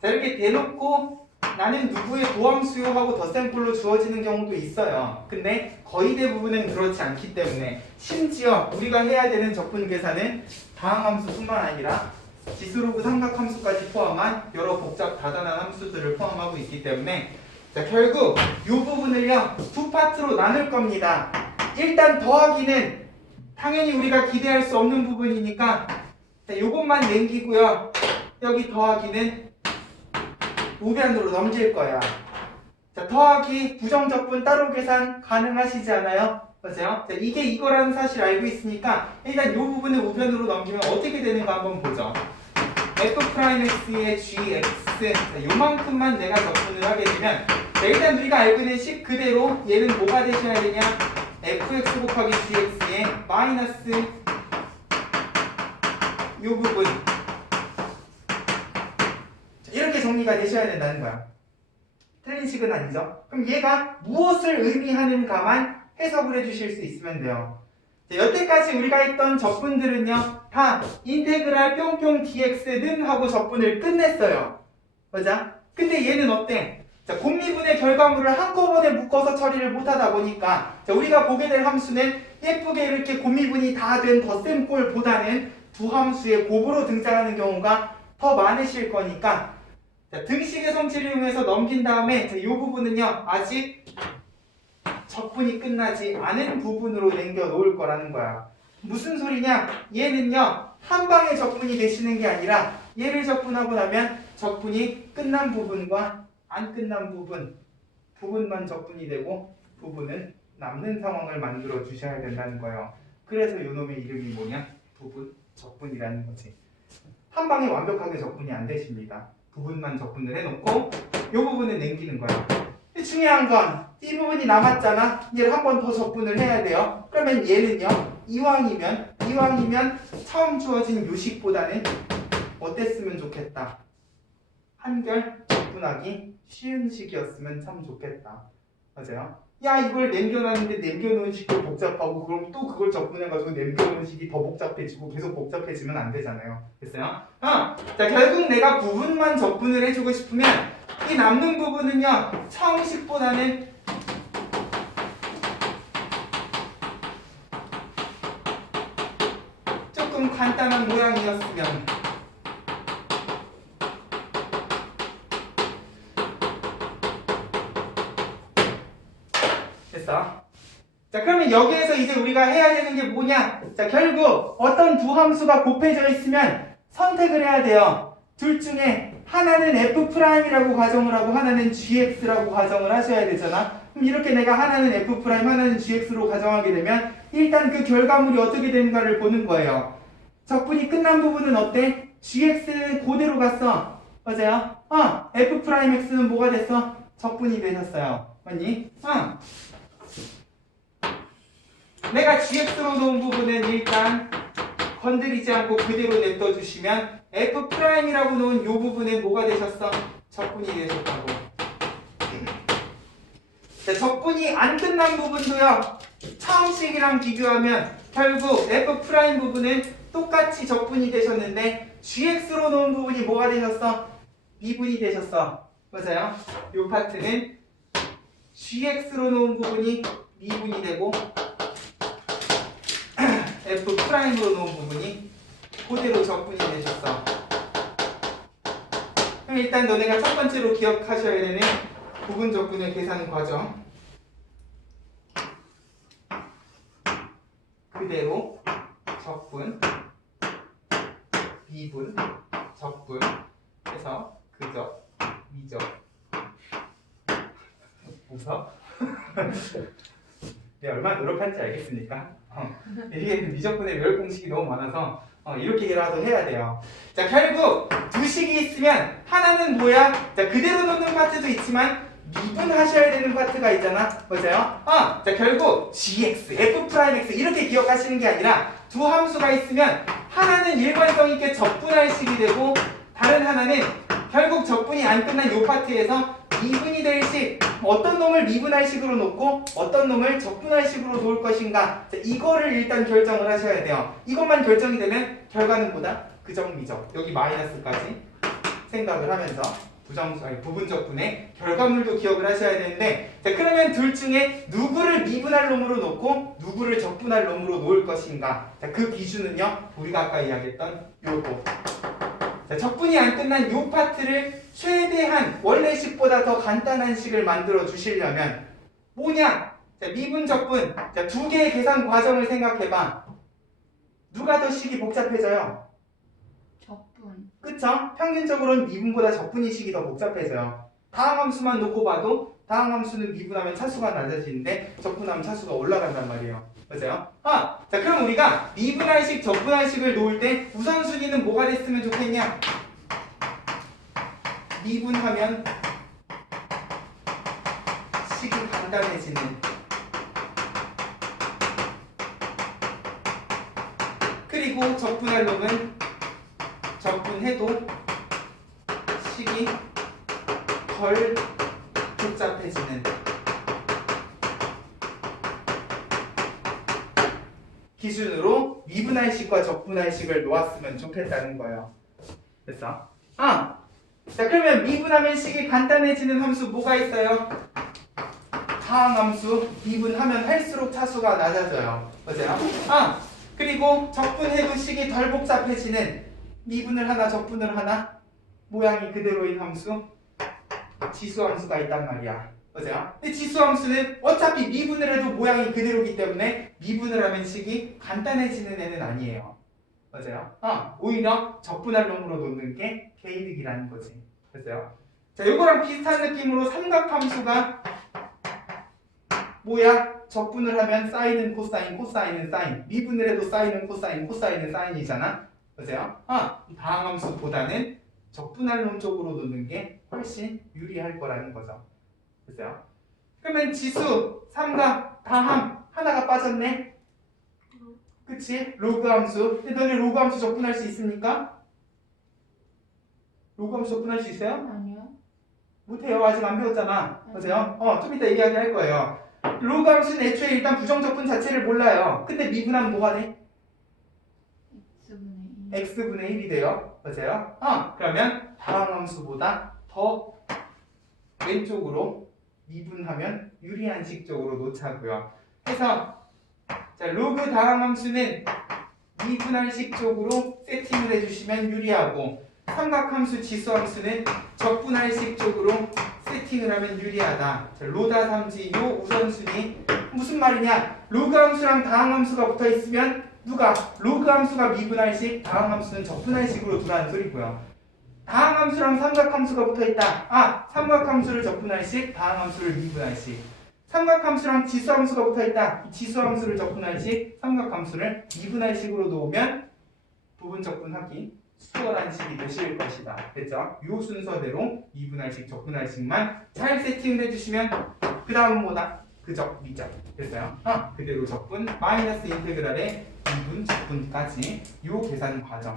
자, 이렇게 대놓고 나는 누구의 도함수요 하고 덧셈꼴로 주어지는 경우도 있어요. 근데 거의 대부분은 그렇지 않기 때문에 심지어 우리가 해야 되는 적분 계산은 다항함수뿐만 아니라 지수로그 삼각함수까지 포함한 여러 복잡 다단한 함수들을 포함하고 있기 때문에 자, 결국 이 부분을요 두 파트로 나눌 겁니다. 일단 더하기는 당연히 우리가 기대할 수 없는 부분이니까 자, 요것만 남기고요. 여기 더하기는 우변으로 넘길 거야. 자, 더하기 부정적분 따로 계산 가능하시지 않아요? 맞아요? 자, 이게 이거라는 사실 알고 있으니까 일단 이 부분을 우변으로 넘기면 어떻게 되는가 한번 보죠. f'x의 gx 자, 요만큼만 내가 적분을 하게 되면 자, 일단 우리가 알고 있는 식 그대로 얘는 뭐가 되셔야 되냐? fx 곱하기 gx의 마이너스 요 부분 자, 이렇게 정리가 되셔야 된다는 거야. 틀린 식은 아니죠. 그럼 얘가 무엇을 의미하는가만 해석을 해주실 수 있으면 돼요. 자, 여태까지 우리가 했던 적분들은요 다 인테그랄 뿅뿅 dx는 하고 적분을 끝냈어요. 맞아? 근데 얘는 어때? 자, 곱미분의 결과물을 한꺼번에 묶어서 처리를 못하다 보니까 자, 우리가 보게 될 함수는 예쁘게 이렇게 곱미분이 다 된 덧셈꼴보다는 두 함수의 곱으로 등장하는 경우가 더 많으실 거니까 자, 등식의 성질을 이용해서 넘긴 다음에 자, 이 부분은요 아직 적분이 끝나지 않은 부분으로 남겨 놓을 거라는 거야. 무슨 소리냐? 얘는요 한 방에 적분이 되시는 게 아니라 얘를 적분하고 나면 적분이 끝난 부분과 안 끝난 부분만 적분이 되고 부분은 남는 상황을 만들어 주셔야 된다는 거예요. 그래서 요놈의 이름이 뭐냐? 부분 적분이라는 거지. 한 방에 완벽하게 적분이 안 되십니다. 부분만 적분을 해놓고 이 부분을 남기는 거야. 중요한 건 이 부분이 남았잖아. 얘를 한 번 더 적분을 해야 돼요. 그러면 얘는요 이왕이면 처음 주어진 요식보다는 어땠으면 좋겠다. 한결 적분하기 쉬운 식이었으면 참 좋겠다. 맞아요? 야 이걸 남겨놨는데 남겨놓은 식도 복잡하고 그럼 또 그걸 접근해가지고 남겨놓은 식이 더 복잡해지고 계속 복잡해지면 안 되잖아요. 됐어요? 자 결국 내가 부분만 접근을 해주고 싶으면 이 남는 부분은요 처음 식보다는 조금 간단한 모양이었으면 됐어. 자 그러면 여기에서 이제 우리가 해야 되는 게 뭐냐? 자 결국 어떤 두 함수가 곱해져 있으면 선택을 해야 돼요. 둘 중에 하나는 f'이라고 가정을 하고 하나는 gx라고 가정을 하셔야 되잖아. 그럼 이렇게 내가 하나는 f' 하나는 gx로 가정하게 되면 일단 그 결과물이 어떻게 되는가를 보는 거예요. 적분이 끝난 부분은 어때? gx는 그대로 갔어. 맞아요? f'x는 뭐가 됐어? 적분이 되셨어요. 맞니? 내가 gx로 놓은 부분은 일단 건드리지 않고 그대로 냅둬주시면 f'이라고 놓은 이 부분에 뭐가 되셨어? 적분이 되셨다고. 자, 적분이 안 끝난 부분도요. 처음식이랑 비교하면 결국 f' 부분은 똑같이 적분이 되셨는데 gx로 놓은 부분이 뭐가 되셨어? 미분이 되셨어. 맞아요? 이 파트는 gx로 놓은 부분이 미분이 되고 f'으로 놓은 부분이 그대로 적분이 되셨어. 그럼 일단 너네가 첫 번째로 기억하셔야 되는 부분 적분의 계산 과정. 그대로 적분, 미분, 적분 해서 그적, 미적. 웃어? 내가 얼마나 노력한지 알겠습니까? 이게 미적분의 멸 공식이 너무 많아서 이렇게라도 해야 돼요. 자 결국 두 식이 있으면 하나는 뭐야? 자 그대로 놓는 파트도 있지만 미분하셔야 되는 파트가 있잖아. 맞아요? 자 결국 gx, f'x 이렇게 기억하시는 게 아니라 두 함수가 있으면 하나는 일관성 있게 적분할 식이 되고 다른 하나는 결국 적분이 안 끝난 이 파트에서 미분이 될 식, 어떤 놈을 미분할 식으로 놓고 어떤 놈을 적분할 식으로 놓을 것인가. 자, 이거를 일단 결정을 하셔야 돼요. 이것만 결정이 되면 결과는 뭐다? 그적, 미적. 여기 마이너스까지 생각을 하면서 부분 적분의 결과물도 기억을 하셔야 되는데 자, 그러면 둘 중에 누구를 미분할 놈으로 놓고 누구를 적분할 놈으로 놓을 것인가. 자, 그 기준은요. 우리가 아까 이야기했던 요거. 자, 적분이 안 끝난 요 파트를 최대한 원래 식보다 더 간단한 식을 만들어 주시려면 뭐냐? 자, 미분 적분. 자, 두 개의 계산 과정을 생각해봐. 누가 더 식이 복잡해져요? 적분. 그쵸? 평균적으로는 미분보다 적분이 식이 더 복잡해져요. 다항함수만 놓고 봐도 다항함수는 미분하면 차수가 낮아지는데 적분하면 차수가 올라간단 말이에요. 맞아요? 자 그럼 우리가 미분할식, 적분할식을 놓을 때 우선순위는 뭐가 됐으면 좋겠냐? 미분하면 식이 간단해지는 그리고 적분할 놈은 적분해도 식이 덜 복잡해지는 기준으로 미분할식과 적분할식을 놓았으면 좋겠다는 거예요. 됐어? 자 그러면 미분하면 식이 간단해지는 함수 뭐가 있어요? 다항함수. 미분하면 할수록 차수가 낮아져요. 맞아요? 그리고 적분해도 식이 덜 복잡해지는 미분을 하나 적분을 하나 모양이 그대로인 함수 지수함수가 있단 말이야. 맞아요? 근데 지수함수는 어차피 미분을 해도 모양이 그대로기 때문에 미분을 하면 식이 간단해지는 애는 아니에요. 맞아요? 오히려 적분할 놈으로 놓는 게 개이득이라는 거지. 됐어요? 자, 요거랑 비슷한 느낌으로 삼각함수가 뭐야? 적분을 하면 사인은 코사인, 코사인은 사인. 미분을 해도 사인은 코사인, 코사인은 사인이잖아. 맞아요? 다항함수보다는 적분할 놈 쪽으로 놓는 게 훨씬 유리할 거라는 거죠. 됐어요? 그러면 지수, 삼각, 다함 하나가 빠졌네. 그치? 로그 함수. 근데 너네 로그 함수 적분할 수 있습니까? 로그 함수 적분할 수 있어요? 아니요. 못해요. 아직 안 배웠잖아. 맞아요? 좀 이따 얘기하게 할 거예요. 로그 함수는 애초에 일단 부정적분 자체를 몰라요. 근데 미분하면 뭐가 돼? x분의 1이 돼요. 맞아요? 그러면 다항함수보다 더 왼쪽으로 미분하면 유리한 식적으로 놓자고요. 그래서 자, 로그 다항함수는 미분할 식적으로 세팅을 해주시면 유리하고 삼각함수 지수함수는 적분할 식적으로 세팅을 하면 유리하다. 자, 로다 삼지 요 우선순위 무슨 말이냐? 로그 함수랑 다항함수가 붙어있으면 누가? 로그 함수가 미분할식, 다항함수는 적분할식으로 두라는 소리고요. 다항함수랑 삼각함수가 붙어있다. 삼각함수를 적분할식, 다항함수를 미분할식. 삼각함수랑 지수함수가 붙어있다. 이 지수함수를 적분할식, 삼각함수를 미분할식으로 놓으면 부분적분하기 수월한 식이 되실 것이다. 됐죠? 이 순서대로 미분할식, 적분할식만 잘 세팅해 주시면 그 다음은 뭐다? 그적, 미적. 됐어요? 그대로 적분, 마이너스 인테그랄의 미분, 적분까지 이 계산 과정.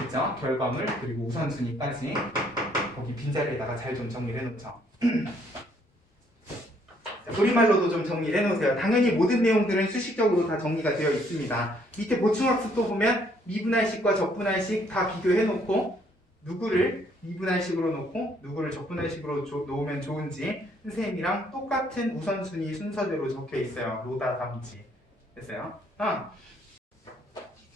됐죠? 결과물, 그리고 우선순위까지 거기 빈자리에다가 잘 좀 정리를 해놓죠. 우리말로도 좀 정리를 해놓으세요. 당연히 모든 내용들은 수식적으로 다 정리가 되어 있습니다. 밑에 보충학습도 보면 미분할식과 적분할식 다 비교해놓고 누구를 미분할식으로 놓고 누구를 적분할식으로 놓으면 좋은지 선생님이랑 똑같은 우선순위 순서대로 적혀 있어요. 로다 삼지. 됐어요?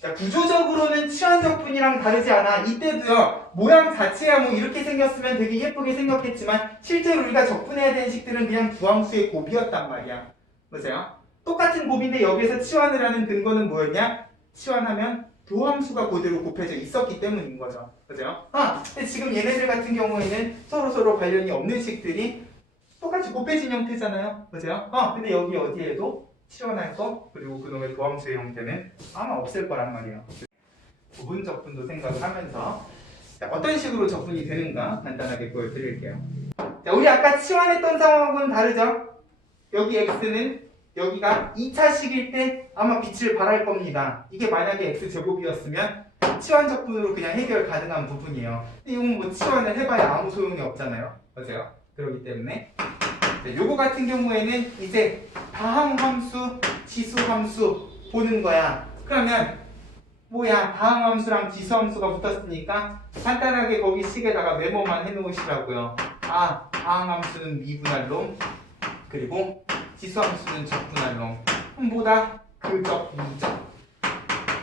자, 구조적으로는 치환적분이랑 다르지 않아. 이때도요, 모양 자체야 뭐 이렇게 생겼으면 되게 예쁘게 생겼겠지만 실제로 우리가 적분해야 되는 식들은 그냥 두함수의 곱이었단 말이야. 맞아요? 똑같은 곱인데 여기서 치환을 하는 근거는 뭐였냐? 치환하면 도함수가 그대로 곱해져 있었기 때문인 거죠. 맞아요? 근데 지금 얘네들 같은 경우에는 서로 관련이 없는 식들이 똑같이 곱해진 형태잖아요. 맞아요? 근데 여기 어디에도 치환할 거 그리고 그놈의 도함수의 형태는 아마 없을 거란 말이에요. 부분 적분도 생각을 하면서 자, 어떤 식으로 적분이 되는가 간단하게 보여드릴게요. 자, 우리 아까 치환했던 상황하고는 다르죠? 여기 x는 여기가 2차식일 때 아마 빛을 발할 겁니다. 이게 만약에 x제곱이었으면 치환 적분으로 그냥 해결 가능한 부분이에요. 근데 이건 뭐 치환을 해봐야 아무 소용이 없잖아요. 맞아요? 그렇기 때문에 네, 요거 같은 경우에는 이제 다항함수, 지수함수 보는 거야. 그러면 뭐야? 다항함수랑 지수함수가 붙었으니까 간단하게 거기 식에다가 메모만 해놓으시라고요. 다항함수는 미분할 놈 그리고 지수함수는 적분할 놈. 뭐다? 그적, 미적.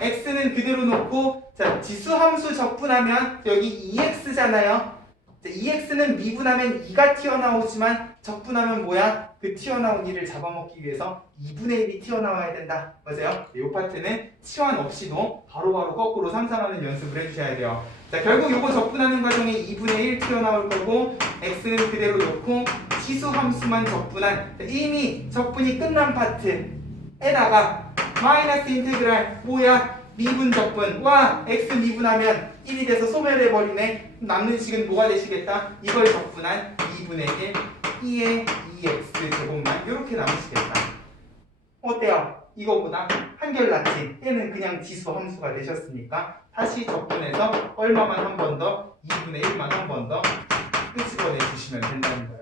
x는 그대로 놓고 자 지수함수 적분하면 여기 2x잖아요. 2x는 미분하면 2가 튀어나오지만 적분하면 뭐야? 그 튀어나온 2를 잡아먹기 위해서 2분의 1이 튀어나와야 된다. 맞아요? 이 파트는 치환 없이도 바로바로 거꾸로 상상하는 연습을 해주셔야 돼요. 자, 결국 이거 적분하는 과정에 2분의 1 튀어나올 거고 x는 그대로 놓고 지수함수만 적분한 이미 적분이 끝난 파트에다가 마이너스 인테그랄 뭐야? 미분 적분. 와 x 미분하면 1이 돼서 소멸해버리네. 남는 식은 뭐가 되시겠다? 이걸 적분한 2분의 1 2의 2x 제곱만 이렇게 남으시겠다. 어때요? 이거보다 한결 낫지? 얘는 그냥 지수 함수가 되셨으니까 다시 적분해서 얼마만 한 번 더? 2분의 1만 한 번 더 끄집어내 주시면 된다는 거예요.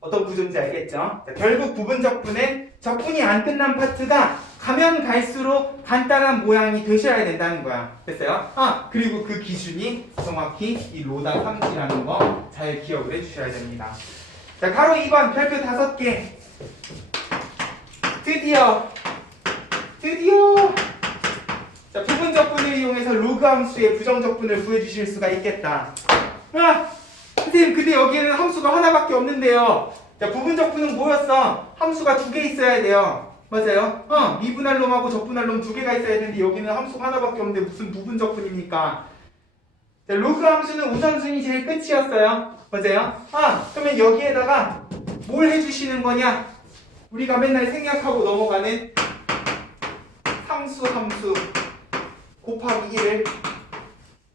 어떤 구조인지 알겠죠? 자, 결국 부분적분은 적분이 안 끝난 파트가 가면 갈수록 간단한 모양이 되셔야 된다는 거야. 됐어요? 그리고 그 기준이 정확히 이 로다 삼지라는 거 잘 기억을 해주셔야 됩니다. 자, 가로 2번 별표 5개. 드디어 자, 부분적분을 이용해서 로그 함수의 부정적분을 구해주실 수가 있겠다. 선생님 근데 여기에는 함수가 하나밖에 없는데요. 자, 부분적분은 뭐였어? 함수가 2개 있어야 돼요. 맞아요? 미분할 놈하고 적분할 놈 2개가 있어야 되는데 여기는 함수가 하나밖에 없는데 무슨 부분적분입니까? 자, 로그 함수는 우선순위 제일 끝이었어요. 맞아요? 그러면 여기에다가 뭘 해주시는 거냐? 우리가 맨날 생략하고 넘어가는 상수 함수 곱하기 1을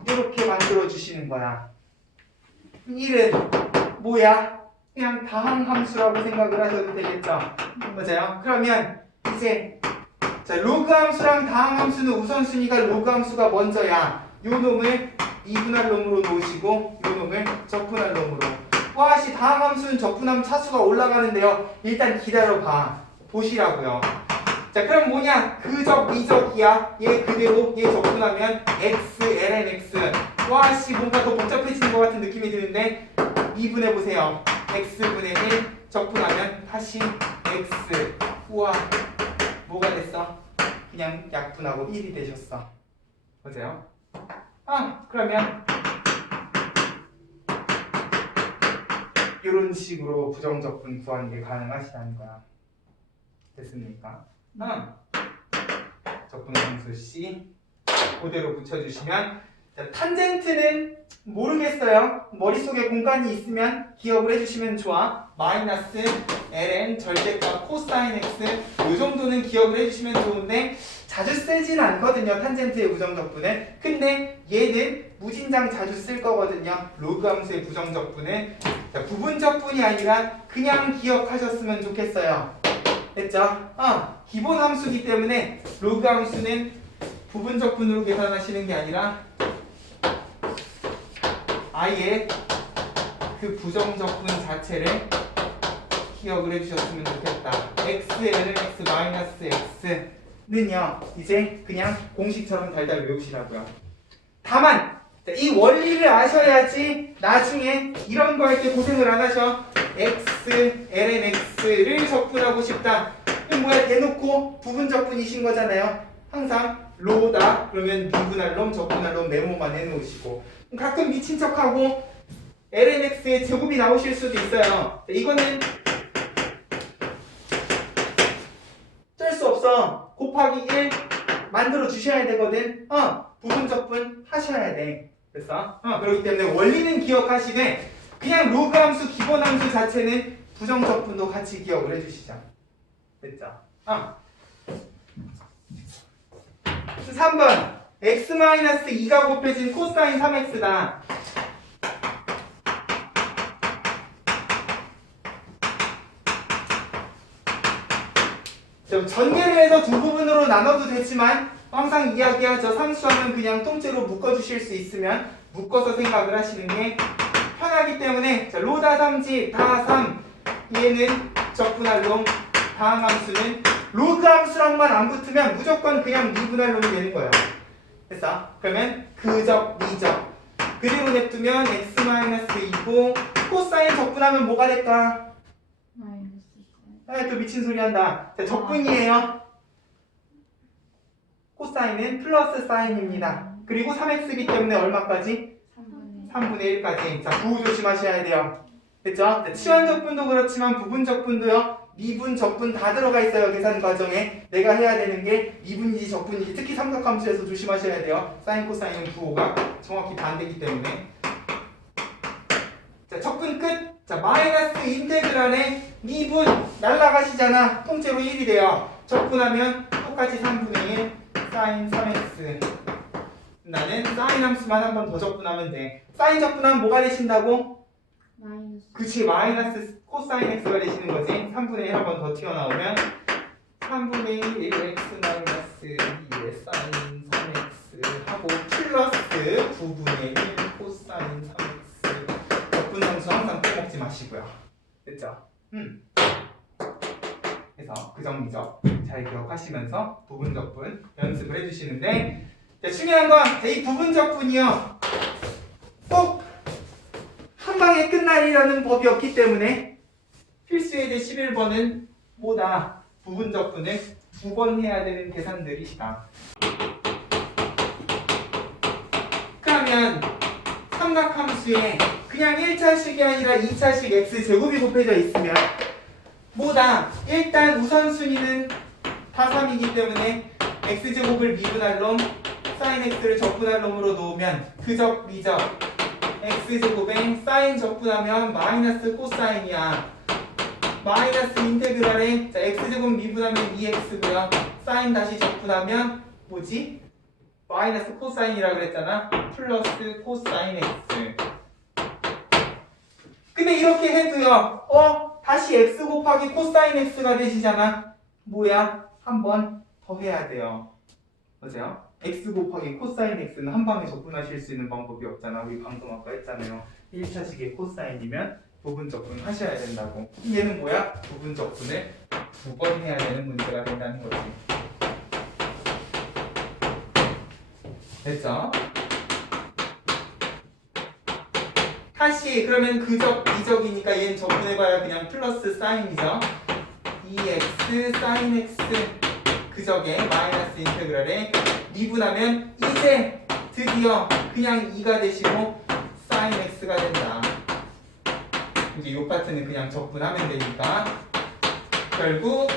이렇게 만들어 주시는 거야. 1은 뭐야? 그냥 다항함수라고 생각을 하셔도 되겠죠? 맞아요? 그러면 이제 자, 로그 함수랑 다항함수는 우선순위가 로그 함수가 먼저야. 요 놈을 미분할 놈으로 놓으시고 이 놈을 적분할 놈으로. 와씨 다음 함수는 적분하면 차수가 올라가는데요. 일단 기다려봐. 보시라고요. 자 그럼 뭐냐? 그적 미적이야. 얘 그대로 얘 적분하면 x ln x. 와씨 뭔가 더 복잡해지는 것 같은 느낌이 드는데 미분해보세요. x분의 1 적분하면 다시 x. 우와 뭐가 됐어? 그냥 약분하고 1이 되셨어. 맞아요? 그러면 이런 식으로 부정적분 구하는 게 가능하시다는 거야. 됐습니까? 적분 함수 C 그대로 붙여주시면 자, 탄젠트는 모르겠어요. 머릿속에 공간이 있으면 기억을 해주시면 좋아. 마이너스 ln 절대값 코사인 x 이 정도는 기억을 해주시면 좋은데 자주 쓰진 않거든요. 탄젠트의 부정적분은. 근데 얘는 무진장 자주 쓸 거거든요. 로그 함수의 부정적분은. 자, 부분적분이 아니라 그냥 기억하셨으면 좋겠어요. 됐죠? 기본 함수기 때문에 로그 함수는 부분적분으로 계산하시는 게 아니라 아예 그 부정적분 자체를 기억을 해주셨으면 좋겠다. x ln x 마이너스 x는요 이제 그냥 공식처럼 달달 외우시라고요. 다만 이 원리를 아셔야지 나중에 이런 거 할 때 고생을 안 하셔. x ln x를 적분하고 싶다. 이건 뭐야? 대놓고 부분적분이신 거잖아요. 항상 로다 그러면 미분할 놈 적분할 놈 메모만 해놓으시고 가끔 미친 척하고 ln x의 제곱이 나오실 수도 있어요. 이거는 쩔 수 없어. 곱하기 1 만들어 주셔야 되거든. 부분적분 하셔야 돼. 됐어? 그렇기 때문에 원리는 기억하시되 그냥 로그 함수 기본 함수 자체는 부정적분도 같이 기억을 해주시죠. 됐죠? 3번 x-2가 곱해진 코사인 3x다. 전개를 해서 두 부분으로 나눠도 되지만 항상 이야기하죠. 상수하면 그냥 통째로 묶어주실 수 있으면 묶어서 생각을 하시는 게 편하기 때문에 자, 로다 3지 다 3 얘는 적분할 놈 다음 함수는 로그 함수랑만 안 붙으면 무조건 그냥 미분할 놈이 되는 거예요. 됐어? 그러면 그적 미적 그대로 냅두면 x-2고 코사인 적분하면 뭐가 될까? 또 미친 소리 한다. 자, 적분이에요. 코사인은 플러스 사인입니다. 그리고 3x이기 때문에 얼마까지? 3분의 1까지. 자, 부호 조심하셔야 돼요. 됐죠? 자, 치환적분도 그렇지만 부분적분도요. 미분, 적분 다 들어가 있어요. 계산 과정에. 내가 해야 되는 게 미분이지 적분이지. 특히 삼각함수에서 조심하셔야 돼요. 사인, 코사인 부호가 정확히 반대이기 때문에. 자, 적분 끝. 자, 마이너스 인테그랄에 미분 날라가시잖아. 통째로 1이 돼요. 적분하면 똑같이 3분의 1 사인 3x. 나는 사인 함수만 한 번 더 적분하면 돼. 사인 적분하면 뭐가 되신다고? 그치, 마이너스 코사인 x가 되시는 거지. 3분의 1 한 번 더 튀어나오면 3분의 1 x 마이너스 2의 사인 3x 하고 플러스 9분의 1 코사인 3x. 적분 함수 항상 빼먹지 마시고요. 됐죠? 그래서 그정미적 잘 기억하시면서 부분적분 연습을 해주시는데 자, 중요한 건 이 부분적분이요 꼭 한 방에 끝나리라는 법이 없기 때문에 필수예제 11번은 뭐다? 부분적분을 2번 해야 되는 계산들이시다. 그러면 삼각함수에 그냥 1차식이 아니라 2차식 x제곱이 곱해져 있으면 뭐다? 일단 우선순위는 다 3이기 때문에 x제곱을 미분할 놈 사인 x를 적분할 놈으로 놓으면 그적 미적 x제곱에 사인 적분하면 마이너스 코사인이야. 마이너스 인테그랄에 자, x제곱 미분하면 2x고요. 사인 다시 적분하면 뭐지? 마이너스 코사인이라 그랬잖아. 플러스 코사인 x. 근데 이렇게 해도요. 다시 x 곱하기 코사인 x가 되시잖아. 뭐야? 한 번 더 해야 돼요. 맞아요? x 곱하기 코사인 x는 한 방에 적분하실 수 있는 방법이 없잖아. 우리 방금 아까 했잖아요. 1차식의 코사인이면 부분 적분 하셔야 된다고. 얘는 뭐야? 부분 적분을 2번 해야 되는 문제가 된다는 거지. 됐죠? 다시 그러면 그적 이적이니까 얘는 적분해봐야 그냥 플러스 사인이죠. 2x sin x 그적에 마이너스 인테그랄에 미분하면 이제 드디어 그냥 2가 되시고 sin x가 된다. 이제 이 파트는 그냥 적분하면 되니까 결국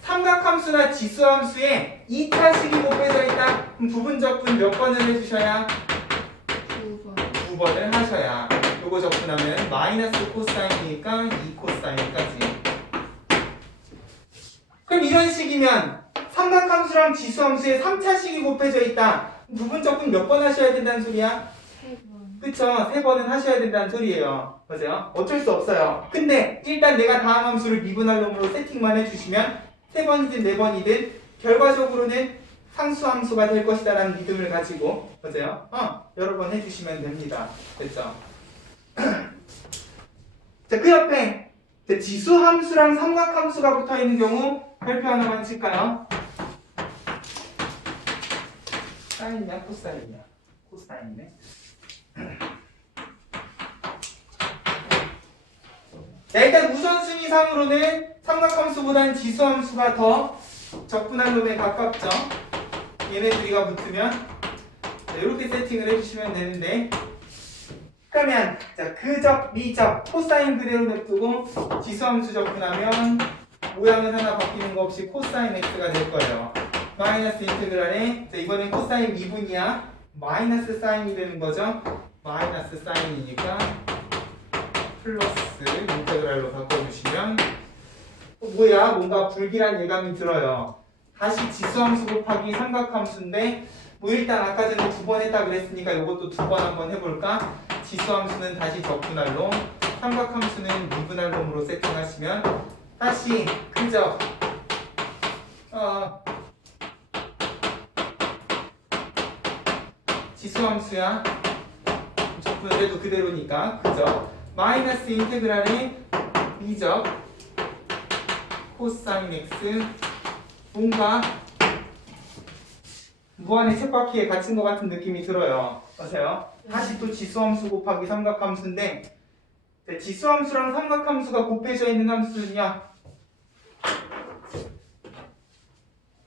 삼각함수나 지수함수에 2차식이 곱해져 있다. 그럼 부분 적분 몇 번을 해주셔야? 2번. 2번을 하셔야. 요거 적분하면 마이너스 코사인이니까 2 코사인까지. 그럼 이런 식이면 삼각함수랑 지수함수에 3차식이 곱해져 있다. 부분 적분 몇 번 하셔야 된다는 소리야? 3번. 그쵸? 3번은 하셔야 된다는 소리예요. 맞아요? 어쩔 수 없어요. 근데 일단 내가 다음 함수를 미분할 놈으로 세팅만 해주시면 3번이든 4번이든 결과적으로는 상수함수가 될 것이다 라는 믿음을 가지고 맞아요? 여러 번 해주시면 됩니다. 됐죠? 자, 그 옆에 지수함수랑 삼각함수가 붙어있는 경우 별표 하나만 칠까요? 사인이냐 코사인이냐? 코사인이네. 자, 일단 우선순위상으로는 삼각함수보다는 지수함수가 더 적분할 놈에 가깝죠. 얘네 둘이가 붙으면 자, 이렇게 세팅을 해주시면 되는데 그러면 자, 그적, 미적, 코사인 그대로 냅두고 지수함수 적분하면 모양은 하나 바뀌는 거 없이 코사인 x가 될 거예요. 마이너스 인테그랄에 자, 이번엔 코사인 미분이야. 마이너스 사인이 되는 거죠. 마이너스 사인이니까 플러스 인테그랄로 바꿔주시면 뭐야? 뭔가 불길한 예감이 들어요. 다시 지수함수 곱하기 삼각함수인데 뭐 일단 아까 전에 2번 했다 그랬으니까 이것도 2번 한번 해볼까? 지수함수는 다시 적분할로 삼각함수는 미분할놈으로 세팅하시면 다시 그저 지수함수야 적분을 해도 그대로니까 그저 마이너스 인테그랄의 미적 코사인 x 뭔가 무한의 쳇바퀴에 갇힌 것 같은 느낌이 들어요. 보세요. 다시 또 지수함수 곱하기 삼각함수인데 지수함수랑 삼각함수가 곱해져 있는 함수는요.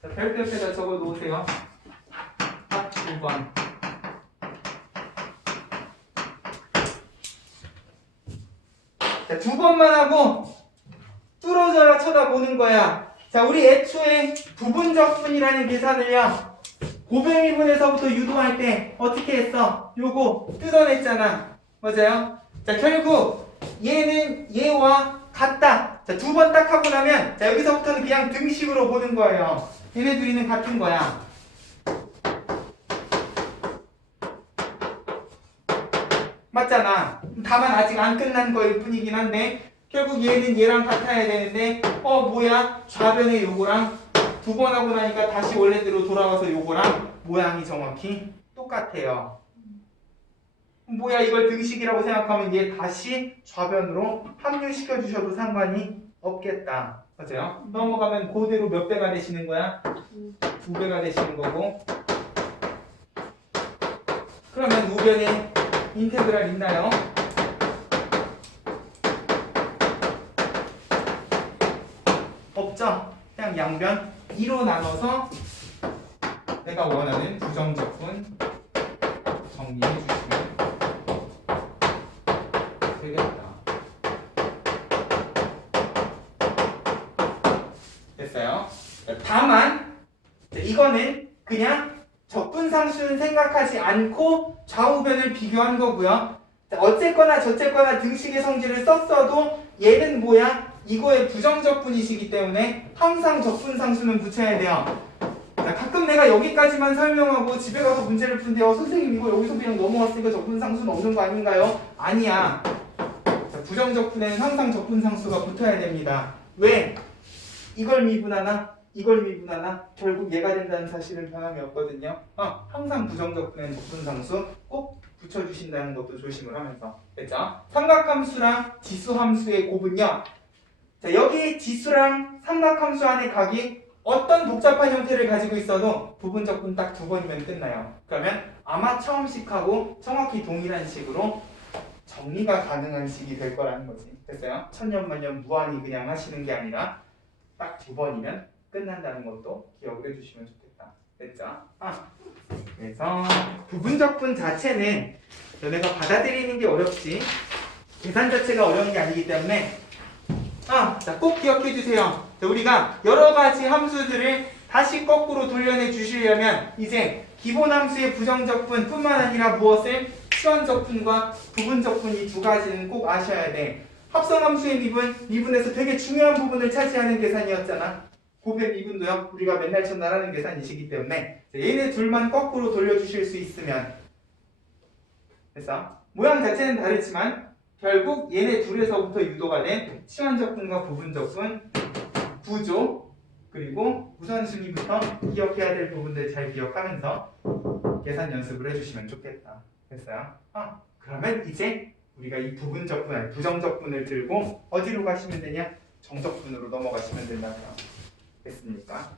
자, 별표 옆에다 적어 놓으세요. 딱 2번. 자, 2번만 하고 뚫어져라 쳐다보는 거야. 자, 우리 애초에 부분적분이라는 계산을요. 고배미분에서부터 유도할 때 어떻게 했어? 요거 뜯어냈잖아. 맞아요? 자, 결국 얘는 얘와 같다. 자, 2번 딱 하고 나면 자, 여기서부터는 그냥 등식으로 보는 거예요. 얘네 둘이는 같은 거야. 맞잖아. 다만 아직 안 끝난 거일 뿐이긴 한데 결국 얘는 얘랑 같아야 되는데 뭐야? 좌변의 요거랑 2번 하고 나니까 다시 원래대로 돌아와서 요거랑 모양이 정확히 똑같아요. 뭐야? 이걸 등식이라고 생각하면 얘 다시 좌변으로 합류시켜 주셔도 상관이 없겠다. 맞아요? 넘어가면 그대로 몇 배가 되시는 거야? 2배가 되시는 거고. 그러면 우변에 인테그랄 있나요? 없죠? 그냥 양변 2로 나눠서 내가 원하는 부정적분 정리해 주시면 되겠다. 됐어요? 다만 이거는 그냥 적분상수는 생각하지 않고 좌우변을 비교한 거고요. 어쨌거나 저쨌거나 등식의 성질을 썼어도 얘는 뭐야? 이거의 부정적분이시기 때문에 항상 적분상수는 붙여야 돼요. 가끔 내가 여기까지만 설명하고 집에 가서 문제를 푸는데 선생님 이거 여기서 그냥 넘어왔으니까 적분상수는 없는 거 아닌가요? 아니야. 부정적분에는 항상 적분상수가 붙어야 됩니다. 왜? 이걸 미분하나? 이걸 미분하나 결국 얘가 된다는 사실은 변함이 없거든요. 항상 부정적분에는 부분상수 꼭 붙여주신다는 것도 조심을 하면서. 됐죠? 삼각함수랑 지수함수의 곱은요. 자, 여기 지수랑 삼각함수 안에 각이 어떤 복잡한 형태를 가지고 있어도 부분적분 딱 2번이면 끝나요. 그러면 아마 처음식하고 정확히 동일한 식으로 정리가 가능한 식이 될 거라는 거지. 됐어요? 천년만년 무한히 그냥 하시는 게 아니라 딱 2번이면 끝난다는 것도 기억을 해주시면 좋겠다. 됐죠? 그래서 부분적분 자체는 너네가 받아들이는 게 어렵지 계산 자체가 어려운 게 아니기 때문에 자, 꼭 기억해 주세요. 자, 우리가 여러 가지 함수들을 다시 거꾸로 돌려내 주시려면 이제 기본 함수의 부정적분 뿐만 아니라 무엇을 시원적분과 부분적분 이 2가지는 꼭 아셔야 돼. 합성함수의 미분에서 되게 중요한 부분을 차지하는 계산이었잖아. 곱의 미분도요. 우리가 맨날 첫날 하는 계산이시기 때문에 얘네 둘만 거꾸로 돌려주실 수 있으면 됐어? 모양 자체는 다르지만 결국 얘네 둘에서부터 유도가 된 시원적분과 부분적분, 구조, 그리고 우선순위부터 기억해야 될 부분들 잘 기억하면서 계산 연습을 해주시면 좋겠다. 됐어요? 그러면 이제 우리가 이 부분적분, 아니 부정적분을 들고 어디로 가시면 되냐? 정적분으로 넘어가시면 된다고요. 됐습니까?